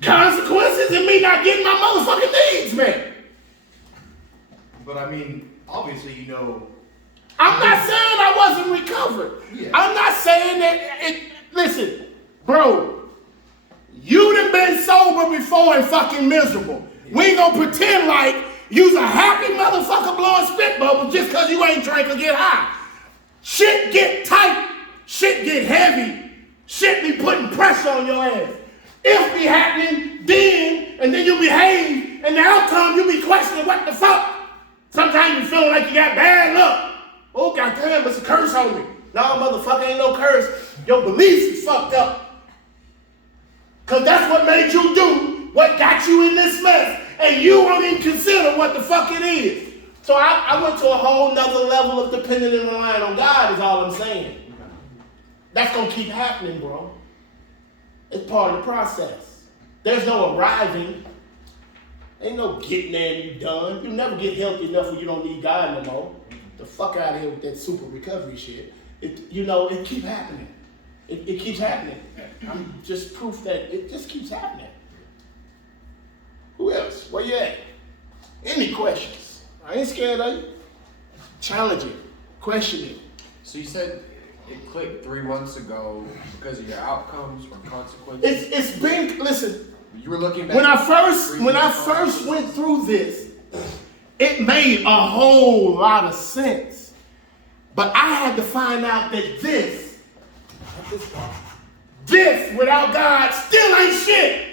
Consequences and me not getting my motherfucking needs met. But I mean, obviously you know. I'm not saying I wasn't recovered. Yeah. I'm not saying that listen, bro, you done been sober before and fucking miserable. We ain't gonna pretend like you's a happy motherfucker blowing spit bubbles just cause you ain't drink or get high. Shit get tight, shit get heavy, shit be putting pressure on your ass. It be happening then, and then you behave, and the outcome you be questioning what the fuck. Sometimes you feeling like you got bad luck. Oh, goddamn, it's a curse on me. No, motherfucker, ain't no curse. Your beliefs is fucked up. Because that's what made you do what got you in this mess. And you won't even consider what the fuck it is. So I went to a whole nother level of depending and relying on God is all I'm saying. That's going to keep happening, bro. It's part of the process. There's no arriving. Ain't no getting there and you done. You never get healthy enough where you don't need God no more. The fuck out of here with that super recovery shit. It keep happening. It keeps happening. I'm just proof that it just keeps happening. Who else? Where you at? Any questions? I ain't scared of you. Challenge it. Question it. So you said it clicked 3 months ago because of your outcomes or consequences? It's been, listen, You were looking back. when I first went through this, it made a whole lot of sense. But I had to find out that this without God still ain't shit.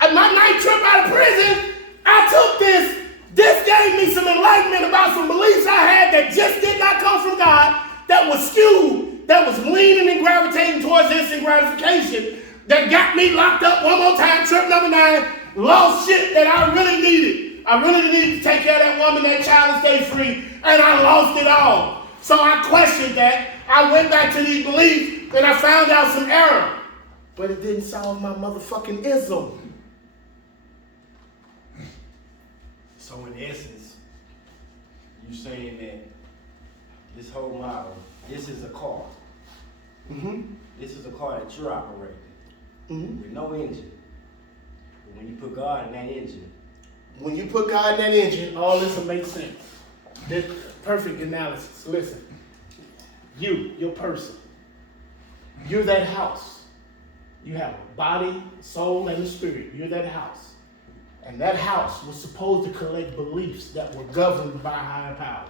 At my night trip out of prison, I took this. This gave me some enlightenment about some beliefs I had that just did not come from God, that was skewed, that was leaning and gravitating towards instant gratification, that got me locked up one more time, trip number 9, lost shit that I really needed. I really needed to take care of that woman, that child, and stay free, and I lost it all. So I questioned that. I went back to these beliefs, and I found out some error. But it didn't solve my motherfucking ism. So in essence, you're saying that this whole model, this is a car. Mm-hmm. This is a car that you're operating Mm-hmm. with no engine. But when you put God in that engine, When you put God in that engine, all this will make sense. This perfect analysis. Listen, your person, you're that house. You have a body, soul, and a spirit. You're that house. And that house was supposed to collect beliefs that were governed by higher power,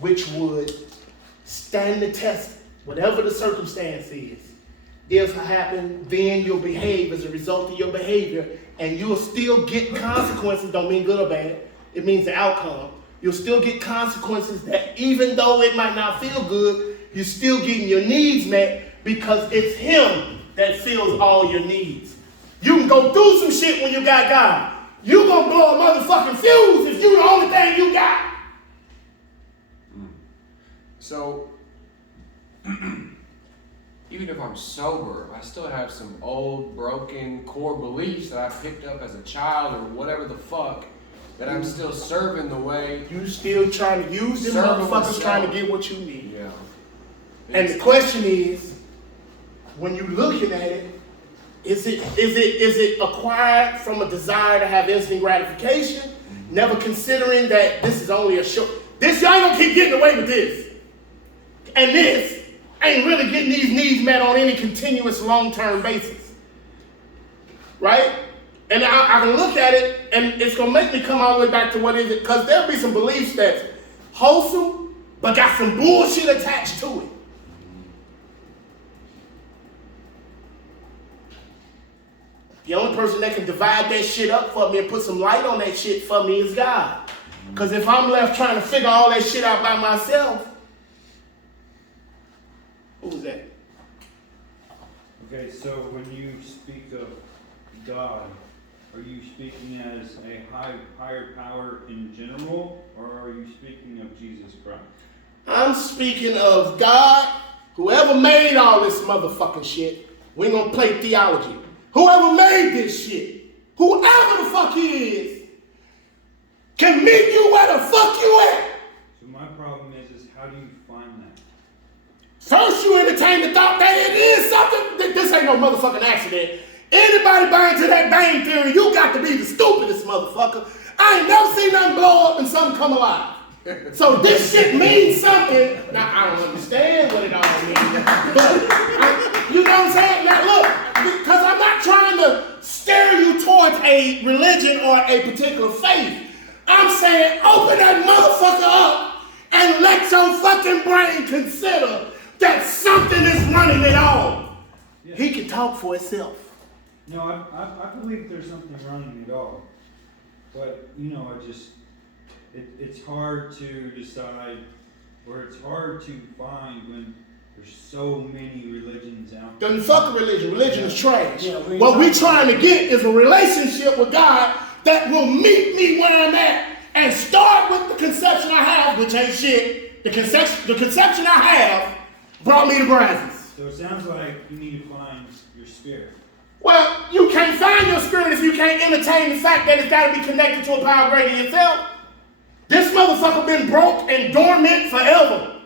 which would stand the test, whatever the circumstance is. If it happened, then you'll behave as a result of your behavior, and you'll still get consequences. Don't mean good or bad. It means the outcome. You'll still get consequences that even though it might not feel good, you're still getting your needs met because it's Him that fills all your needs. You can go through some shit when you got God. You gonna blow a motherfucking fuse if you the only thing you got. So, even if I'm sober, I still have some old, broken core beliefs that I picked up as a child or whatever the fuck that I'm still serving the way. You still trying to use them Serving motherfuckers myself. trying to get what you need. Yeah. And the question is, when you looking at it, is it acquired from a desire to have instant gratification, never considering that this is only a short, this y'all ain't gonna keep getting away with this. And this ain't really getting these needs met on any continuous long-term basis. Right? And I can look at it and it's gonna make me come all the way back to what is it, because there'll be some beliefs that's wholesome, but got some bullshit attached to it. The only person that can divide that shit up for me and put some light on that shit for me is God. Because if I'm left trying to figure all that shit out by myself, who's that? Okay, so when you speak of God, are you speaking as a higher power in general, or are you speaking of Jesus Christ? I'm speaking of God, whoever made all this motherfucking shit. We ain't gonna play theology. Whoever made this shit, whoever the fuck he is, can meet you where the fuck you at. So my problem is how do you find that? First you entertain the thought that it is something, this ain't no motherfucking accident. Anybody buying to that Bang Theory, you got to be the stupidest motherfucker. I ain't never seen nothing blow up and something come alive. So this shit means something. Now, I don't understand what it all means. But, you know what I'm saying? Now, look, because I'm not trying to steer you towards a religion or a particular faith. I'm saying open that motherfucker up and let your fucking brain consider that something is running it all. Yeah. He can talk for himself. No, I believe there's something running it all. But, it's hard to decide, or it's hard to find when there's so many religions out there. Then fuck a religion. Religion is trash. Yeah, What we trying to get is a relationship with God that will meet me where I'm at and start with the conception I have, which ain't shit. The conception I have brought me to Brazos. So it sounds like you need to find your spirit. Well, you can't find your spirit if you can't entertain the fact that it's got to be connected to a power greater than yourself. This motherfucker been broke and dormant forever.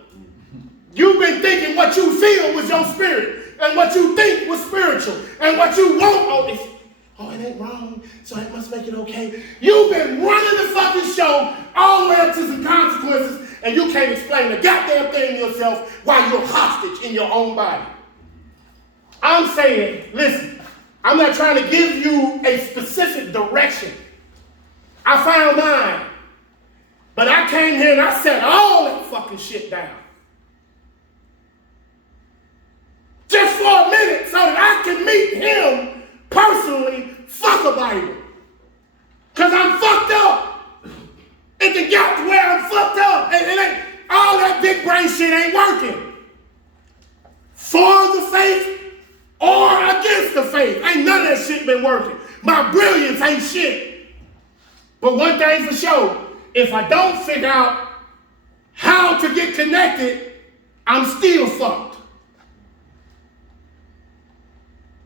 You've been thinking what you feel was your spirit, and what you think was spiritual, and what you want, it ain't wrong, so it must make it okay. You've been running the fucking show all the way up to some consequences, and you can't explain the goddamn thing to yourself while you're hostage in your own body. I'm saying, listen, I'm not trying to give you a specific direction. I found mine. But I came here and I set all that fucking shit down. Just for a minute so that I can meet him personally, fuck a Bible. Because I'm fucked up. It can get to where I'm fucked up. And it ain't, all that big brain shit ain't working. For the faith or against the faith. Ain't none of that shit been working. My brilliance ain't shit. But one thing for sure, if I don't figure out how to get connected, I'm still fucked.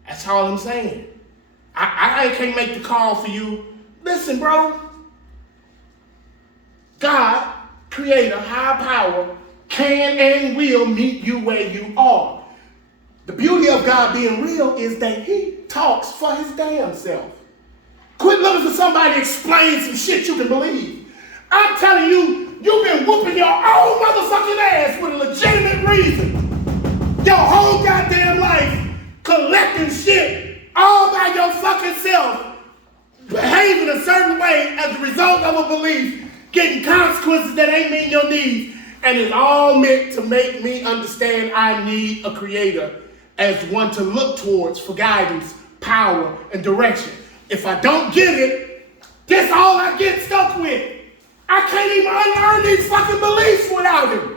That's all I'm saying. I can't make the call for you. Listen, bro. God, creator, high power, can and will meet you where you are. The beauty of God being real is that he talks for his damn self. Quit looking for somebody to explain some shit you can believe. I'm telling you, you've been whooping your own motherfucking ass with a legitimate reason. Your whole goddamn life collecting shit all by your fucking self, behaving a certain way as a result of a belief, getting consequences that ain't meeting your needs, and it's all meant to make me understand I need a creator as one to look towards for guidance, power, and direction. If I don't get it, that's all I get stuck with. I can't even unlearn these fucking beliefs without him.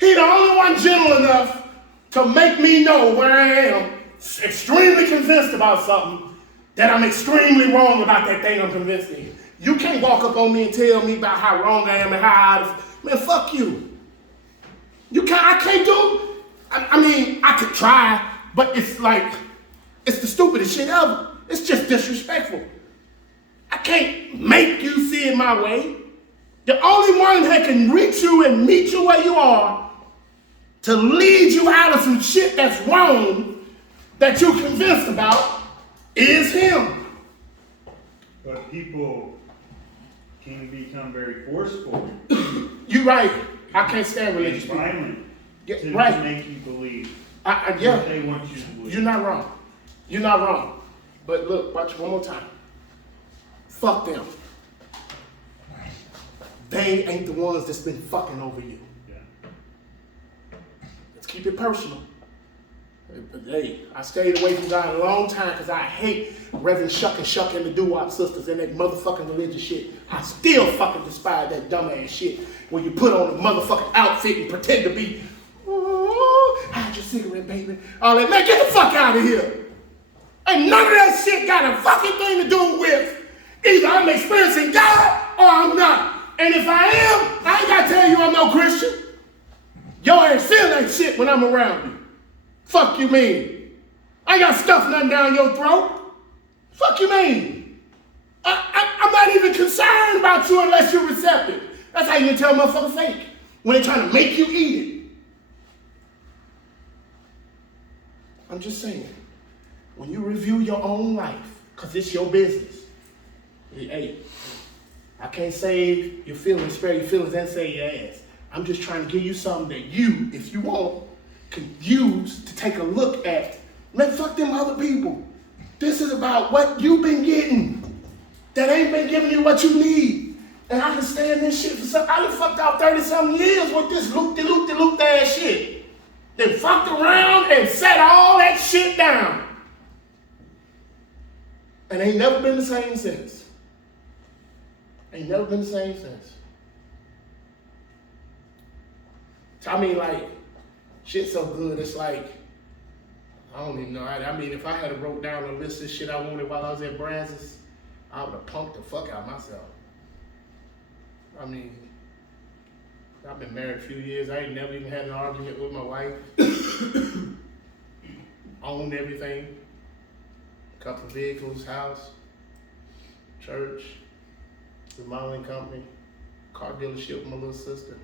He the only one gentle enough to make me know where I am, extremely convinced about something, that I'm extremely wrong about that thing I'm convinced in. You can't walk up on me and tell me about how wrong I am and how man, fuck you. I can't do I mean, I could try, but it's like, it's the stupidest shit ever. It's just disrespectful. I can't make you see it my way. The only one that can reach you and meet you where you are to lead you out of some shit that's wrong that you're convinced about is him. But people can become very forceful, You're right. I can't stand religious people. violent, Yeah, to right. make you believe Yeah. what they want you to believe. You're not wrong. You're not wrong. But look, watch one more time. Fuck them. They ain't the ones that's been fucking over you. Yeah. Let's keep it personal. But hey, I stayed away from God a long time because I hate Reverend Shuck and the doo-wop sisters and that motherfucking religious shit. I still fucking despise that dumbass shit where you put on a motherfucking outfit and pretend to be, oh, hide your cigarette, baby. All that, man, get the fuck out of here. Ain't none of that shit got a fucking thing to do with either I'm experiencing God or I'm not. And if I am, I ain't gotta tell you I'm no Christian. Your ass feel that shit when I'm around you. Fuck you mean? I ain't got stuff nothing down your throat. Fuck you mean? I'm not even concerned about you unless you're receptive. That's how you can tell motherfuckers fake. When they're trying to make you eat it. I'm just saying, when you review your own life, because it's your business, hey, I can't save your feelings, spare your feelings, and save your ass. I'm just trying to give you something that you, if you want, can use to take a look at. Man, fuck them other people. This is about what you've been getting that ain't been giving you what you need. And I can stand this shit for something. I done fucked out 30-something years with this loop-de-loop-de-loop ass shit. Then fucked around and set all that shit down. And ain't never been the same since. Ain't never been the same since. I mean, like, shit's so good, it's like, I don't even know. I mean, if I had wrote down a list of shit I wanted while I was at Brazos, I would have punked the fuck out of myself. I mean, I've been married a few years. I ain't never even had an argument with my wife. Owned everything. Couple of vehicles, house, church, remodeling company, car dealership with my little sister.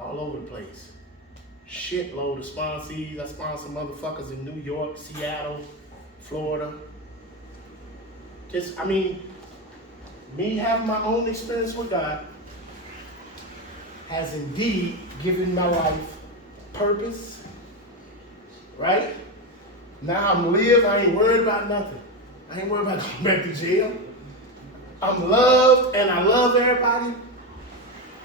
All over the place. Shitload of sponsees. I sponsor motherfuckers in New York, Seattle, Florida. Just, I mean, me having my own experience with God has indeed given my life purpose, right? Now I'm live, I ain't worried about nothing. I ain't worried about going back to jail. I'm loved and I love everybody.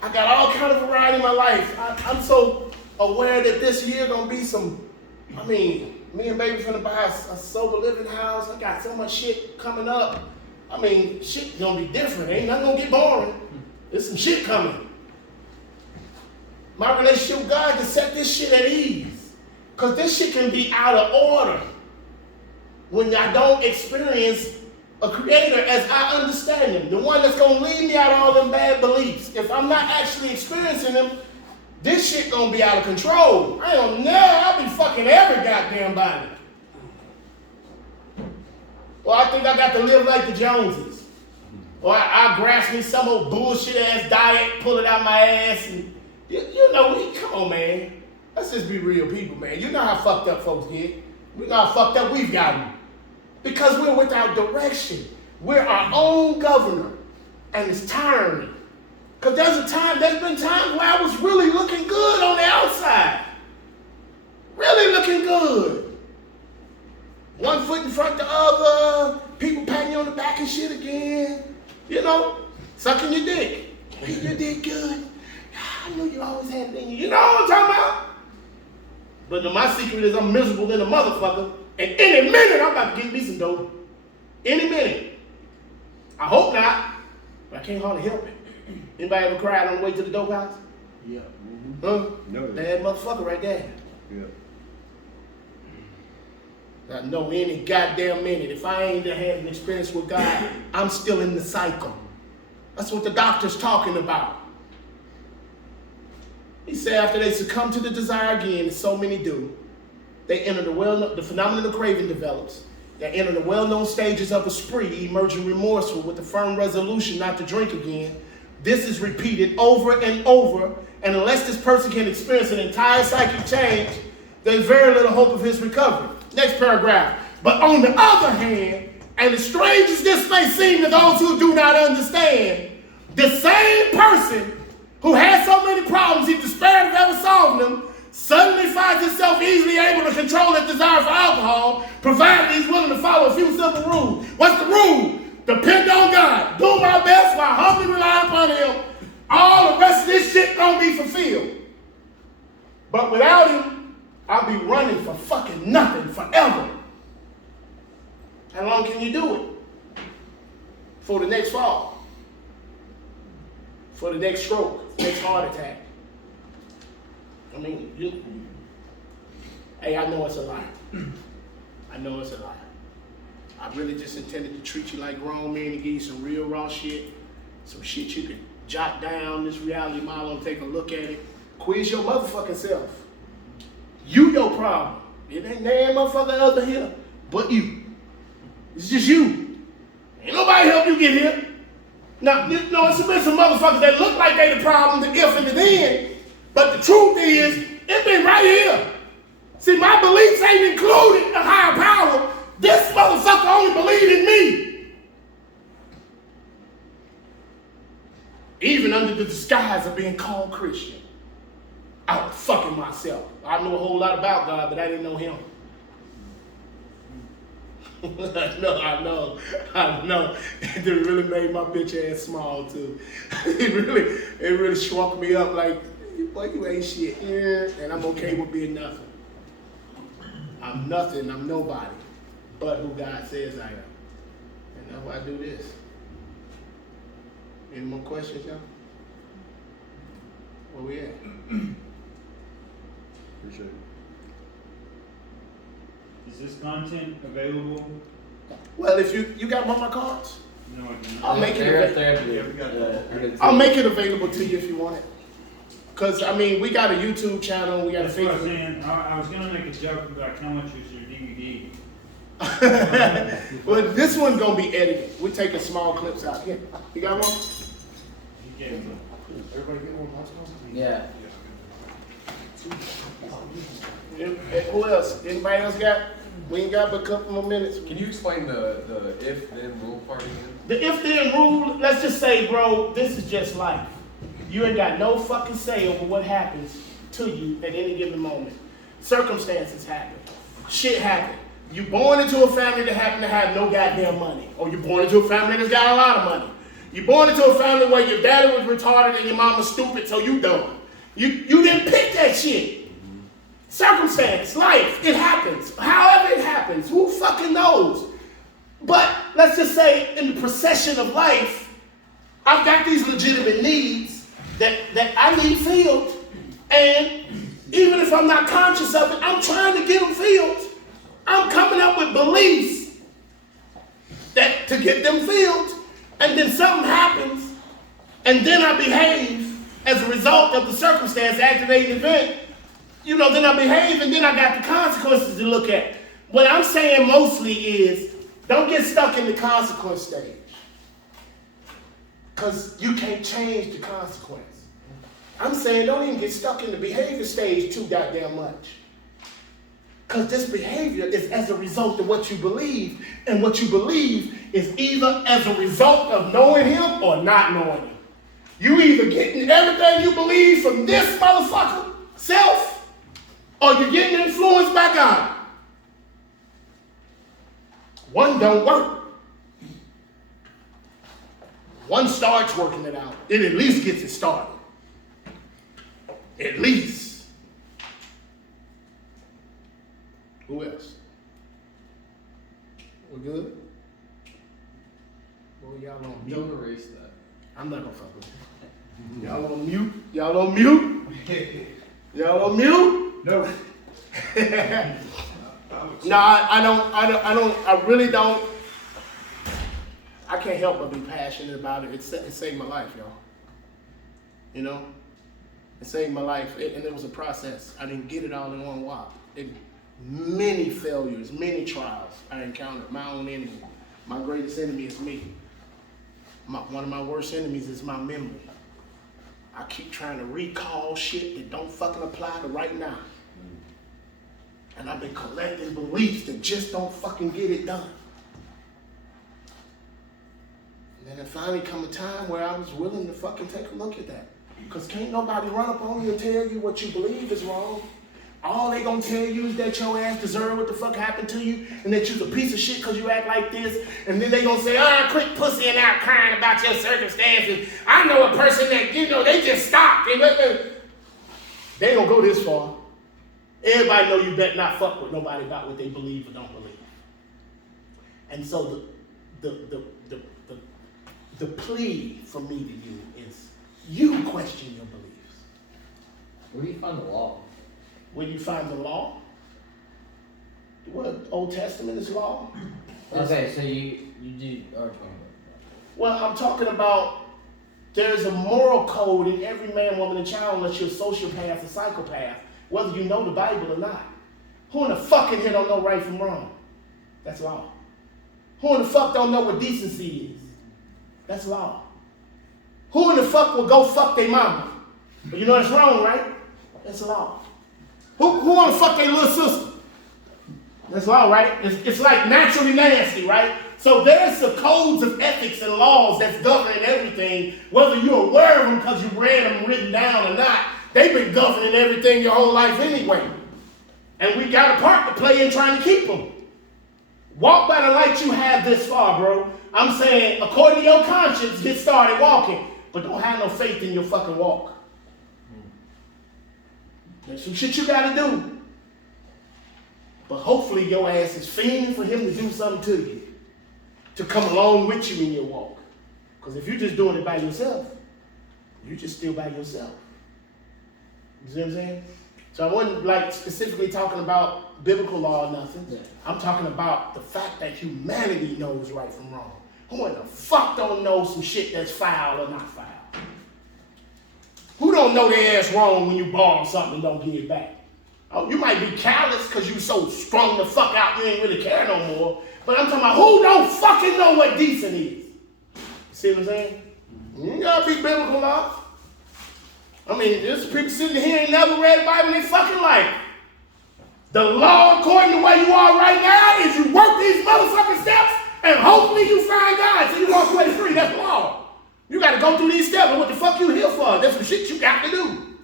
I got all kind of variety in my life. I'm so aware that this year gonna be some, I mean, me and baby finna buy a sober living house. I got so much shit coming up. I mean, shit gonna be different. Ain't nothing gonna get boring. There's some shit coming. My relationship with God can set this shit at ease. Cause this shit can be out of order when I don't experience a creator as I understand him, the one that's gonna lead me out of all them bad beliefs. If I'm not actually experiencing him, this shit gonna be out of control. I'll be fucking every goddamn body. Or I think I got to live like the Joneses. Or I grasp me some old bullshit ass diet, pull it out my ass, and you know, come on, man. Let's just be real people, man. You know how fucked up folks get. We know how fucked up we've gotten. Because we're without direction. We're our own governor. And it's tiring. Because there's been times where I was really looking good on the outside. Really looking good. One foot in front of the other. People patting you on the back and shit again. You know, sucking your dick. You did good. I knew you always had it in you. You know what I'm talking about? But my secret is I'm miserable than a motherfucker. And any minute, I'm about to get me some dope. Any minute. I hope not, but I can't hardly help it. Anybody ever cried on the way to the dope house? Yeah. Huh? No. Bad motherfucker right there. Yeah. I know any goddamn minute, if I ain't had an experience with God, I'm still in the cycle. That's what the doctor's talking about. He said after they succumb to the desire again, as so many do, they enter the phenomenon of craving develops. They enter the well-known stages of a spree, emerging remorseful with the firm resolution not to drink again. This is repeated over and over, and unless this person can experience an entire psychic change, there's very little hope of his recovery. Next paragraph. But on the other hand, and as strange as this may seem to those who do not understand, the same person who had so many problems he despaired of ever solving them suddenly finds himself easily able to control his desire for alcohol, provided he's willing to follow a few simple rules. What's the rule? Depend on God. Do my best while humbly rely upon Him. All the rest of this shit gonna be fulfilled. But without Him, I'll be running for fucking nothing forever. How long can you do it? For the next fall. For the next stroke, next heart attack. I mean, hey, I know it's a lie. I know it's a lie. I really just intended to treat you like grown men and give you some real raw shit, some shit you can jot down this reality model and take a look at it. Quiz your motherfucking self. You your problem. It ain't damn motherfucker other here but you. It's just you. Ain't nobody help you get here. Now, you know, it's been some motherfuckers that look like they the problem, the if and the then, but the truth is, it's been right here. See, my beliefs ain't included a higher power. This motherfucker only believed in me. Even under the disguise of being called Christian. I was fucking myself. I know a whole lot about God, but I didn't know Him. I know. It really made my bitch ass small too. It really shrunk me up like, boy, you ain't shit. Yeah. And I'm okay with being nothing. I'm nothing, I'm nobody, but who God says I am. And that's why I do this. Any more questions, y'all? Where we at? Appreciate it. Is this content available? Well, if you got one of my cards, No, I do not. I'll make it They're available. Yeah, we got that. I'll make it available to you if you want it. Cause I mean, we got a YouTube channel, we got a That's what I was Facebook. saying. I was gonna make a joke about how much was your DVD. Well, this one's gonna be edited. We're taking small clips out. Here, you got one? You gave me. Everybody get one? Yeah. Who else? Anybody else got? We ain't got but a couple more minutes. Can you explain the if-then rule part again? The if-then rule, let's just say, bro, this is just life. You ain't got no fucking say over what happens to you at any given moment. Circumstances happen. Shit happen. You born into a family that happen to have no goddamn money. Or you're born into a family that's got a lot of money. You're born into a family where your daddy was retarded and your mama's stupid, so you dumb. You didn't pick that shit. Circumstance, life, it happens. However it happens, who fucking knows? But let's just say in the procession of life, I've got these legitimate needs that I need filled. And even if I'm not conscious of it, I'm trying to get them filled. I'm coming up with beliefs that to get them filled. And then something happens, and then I behave as a result of the circumstance, activating event. You know, then I behave, and then I got the consequences to look at. What I'm saying mostly is, don't get stuck in the consequence stage. Because you can't change the consequence. I'm saying don't even get stuck in the behavior stage too goddamn much. Because this behavior is as a result of what you believe, and what you believe is either as a result of knowing Him or not knowing Him. You either getting everything you believe from this motherfucker self, or you're getting influenced by God. One don't work. One starts working it out. It at least gets it started. At least. Who else? We good? Boy, y'all on mute. Don't erase that. I'm not gonna fuck with you. Y'all on mute? Y'all on mute? Y'all on mute? No. No, I really don't. I can't help but be passionate about it. It saved my life, y'all. You know? It saved my life, and it was a process. I didn't get it all in one whop. Many failures, many trials I encountered. My own enemy. My greatest enemy is me. One of my worst enemies is my memory. I keep trying to recall shit that don't fucking apply to right now. And I've been collecting beliefs that just don't fucking get it done. And then it finally come a time where I was willing to fucking take a look at that. Because can't nobody run up on you and tell you what you believe is wrong. All they gonna tell you is that your ass deserve what the fuck happened to you and that you's a piece of shit because you act like this. And then they gonna say, quit pussy and out crying about your circumstances. I know a person that, they just stopped. They don't go this far. Everybody know you better not fuck with nobody about what they believe or don't believe. And so the plea from me to you is you question your beliefs. Where do you find the law? Where you find the law? What, Old Testament is law? Okay, so you do. Well, I'm talking about there's a moral code in every man, woman, and child unless you're a sociopath or psychopath, whether you know the Bible or not. Who in the fucking here don't know right from wrong? That's law. Who in the fuck don't know what decency is? That's law. Who in the fuck will go fuck their mama? But you know that's wrong, right? That's law. Who wanna fuck their little sister? That's law, right? It's like naturally nasty, right? So there's the codes of ethics and laws that's governing everything, whether you're aware of them because you read them written down or not. They've been governing everything your whole life anyway. And we got a part to play in trying to keep them. Walk by the light you have this far, bro. I'm saying, according to your conscience, get started walking. But don't have no faith in your fucking walk. There's some shit you gotta do. But hopefully your ass is fiending for him to do something to you. To come along with you in your walk. Because if you're just doing it by yourself, you're just still by yourself. You see what I'm saying? So I wasn't like specifically talking about biblical law or nothing. Yeah. I'm talking about the fact that humanity knows right from wrong. Who in the fuck don't know some shit that's foul or not foul? Who don't know their ass wrong when you borrow something and don't give it back? Oh, you might be callous because you so strung the fuck out you ain't really care no more. But I'm talking about who don't fucking know what decent is. You see what I'm saying? You gotta be biblical law. I mean, there's people sitting here ain't never read the Bible in their fucking life. The law, according to where you are right now, is you work these motherfucking steps and hopefully you find God so you walk away free. That's the law. You got to go through these steps, and what the fuck you here for? That's some shit you got to do.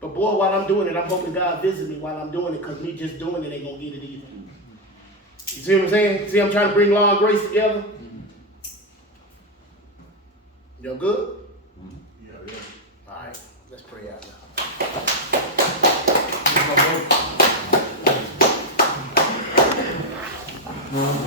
But boy, while I'm doing it, I'm hoping God visit me while I'm doing it, because me just doing it ain't going to get it either. You see what I'm saying? See, I'm trying to bring law and grace together. Y'all good? Yeah. All right, let's pray out now.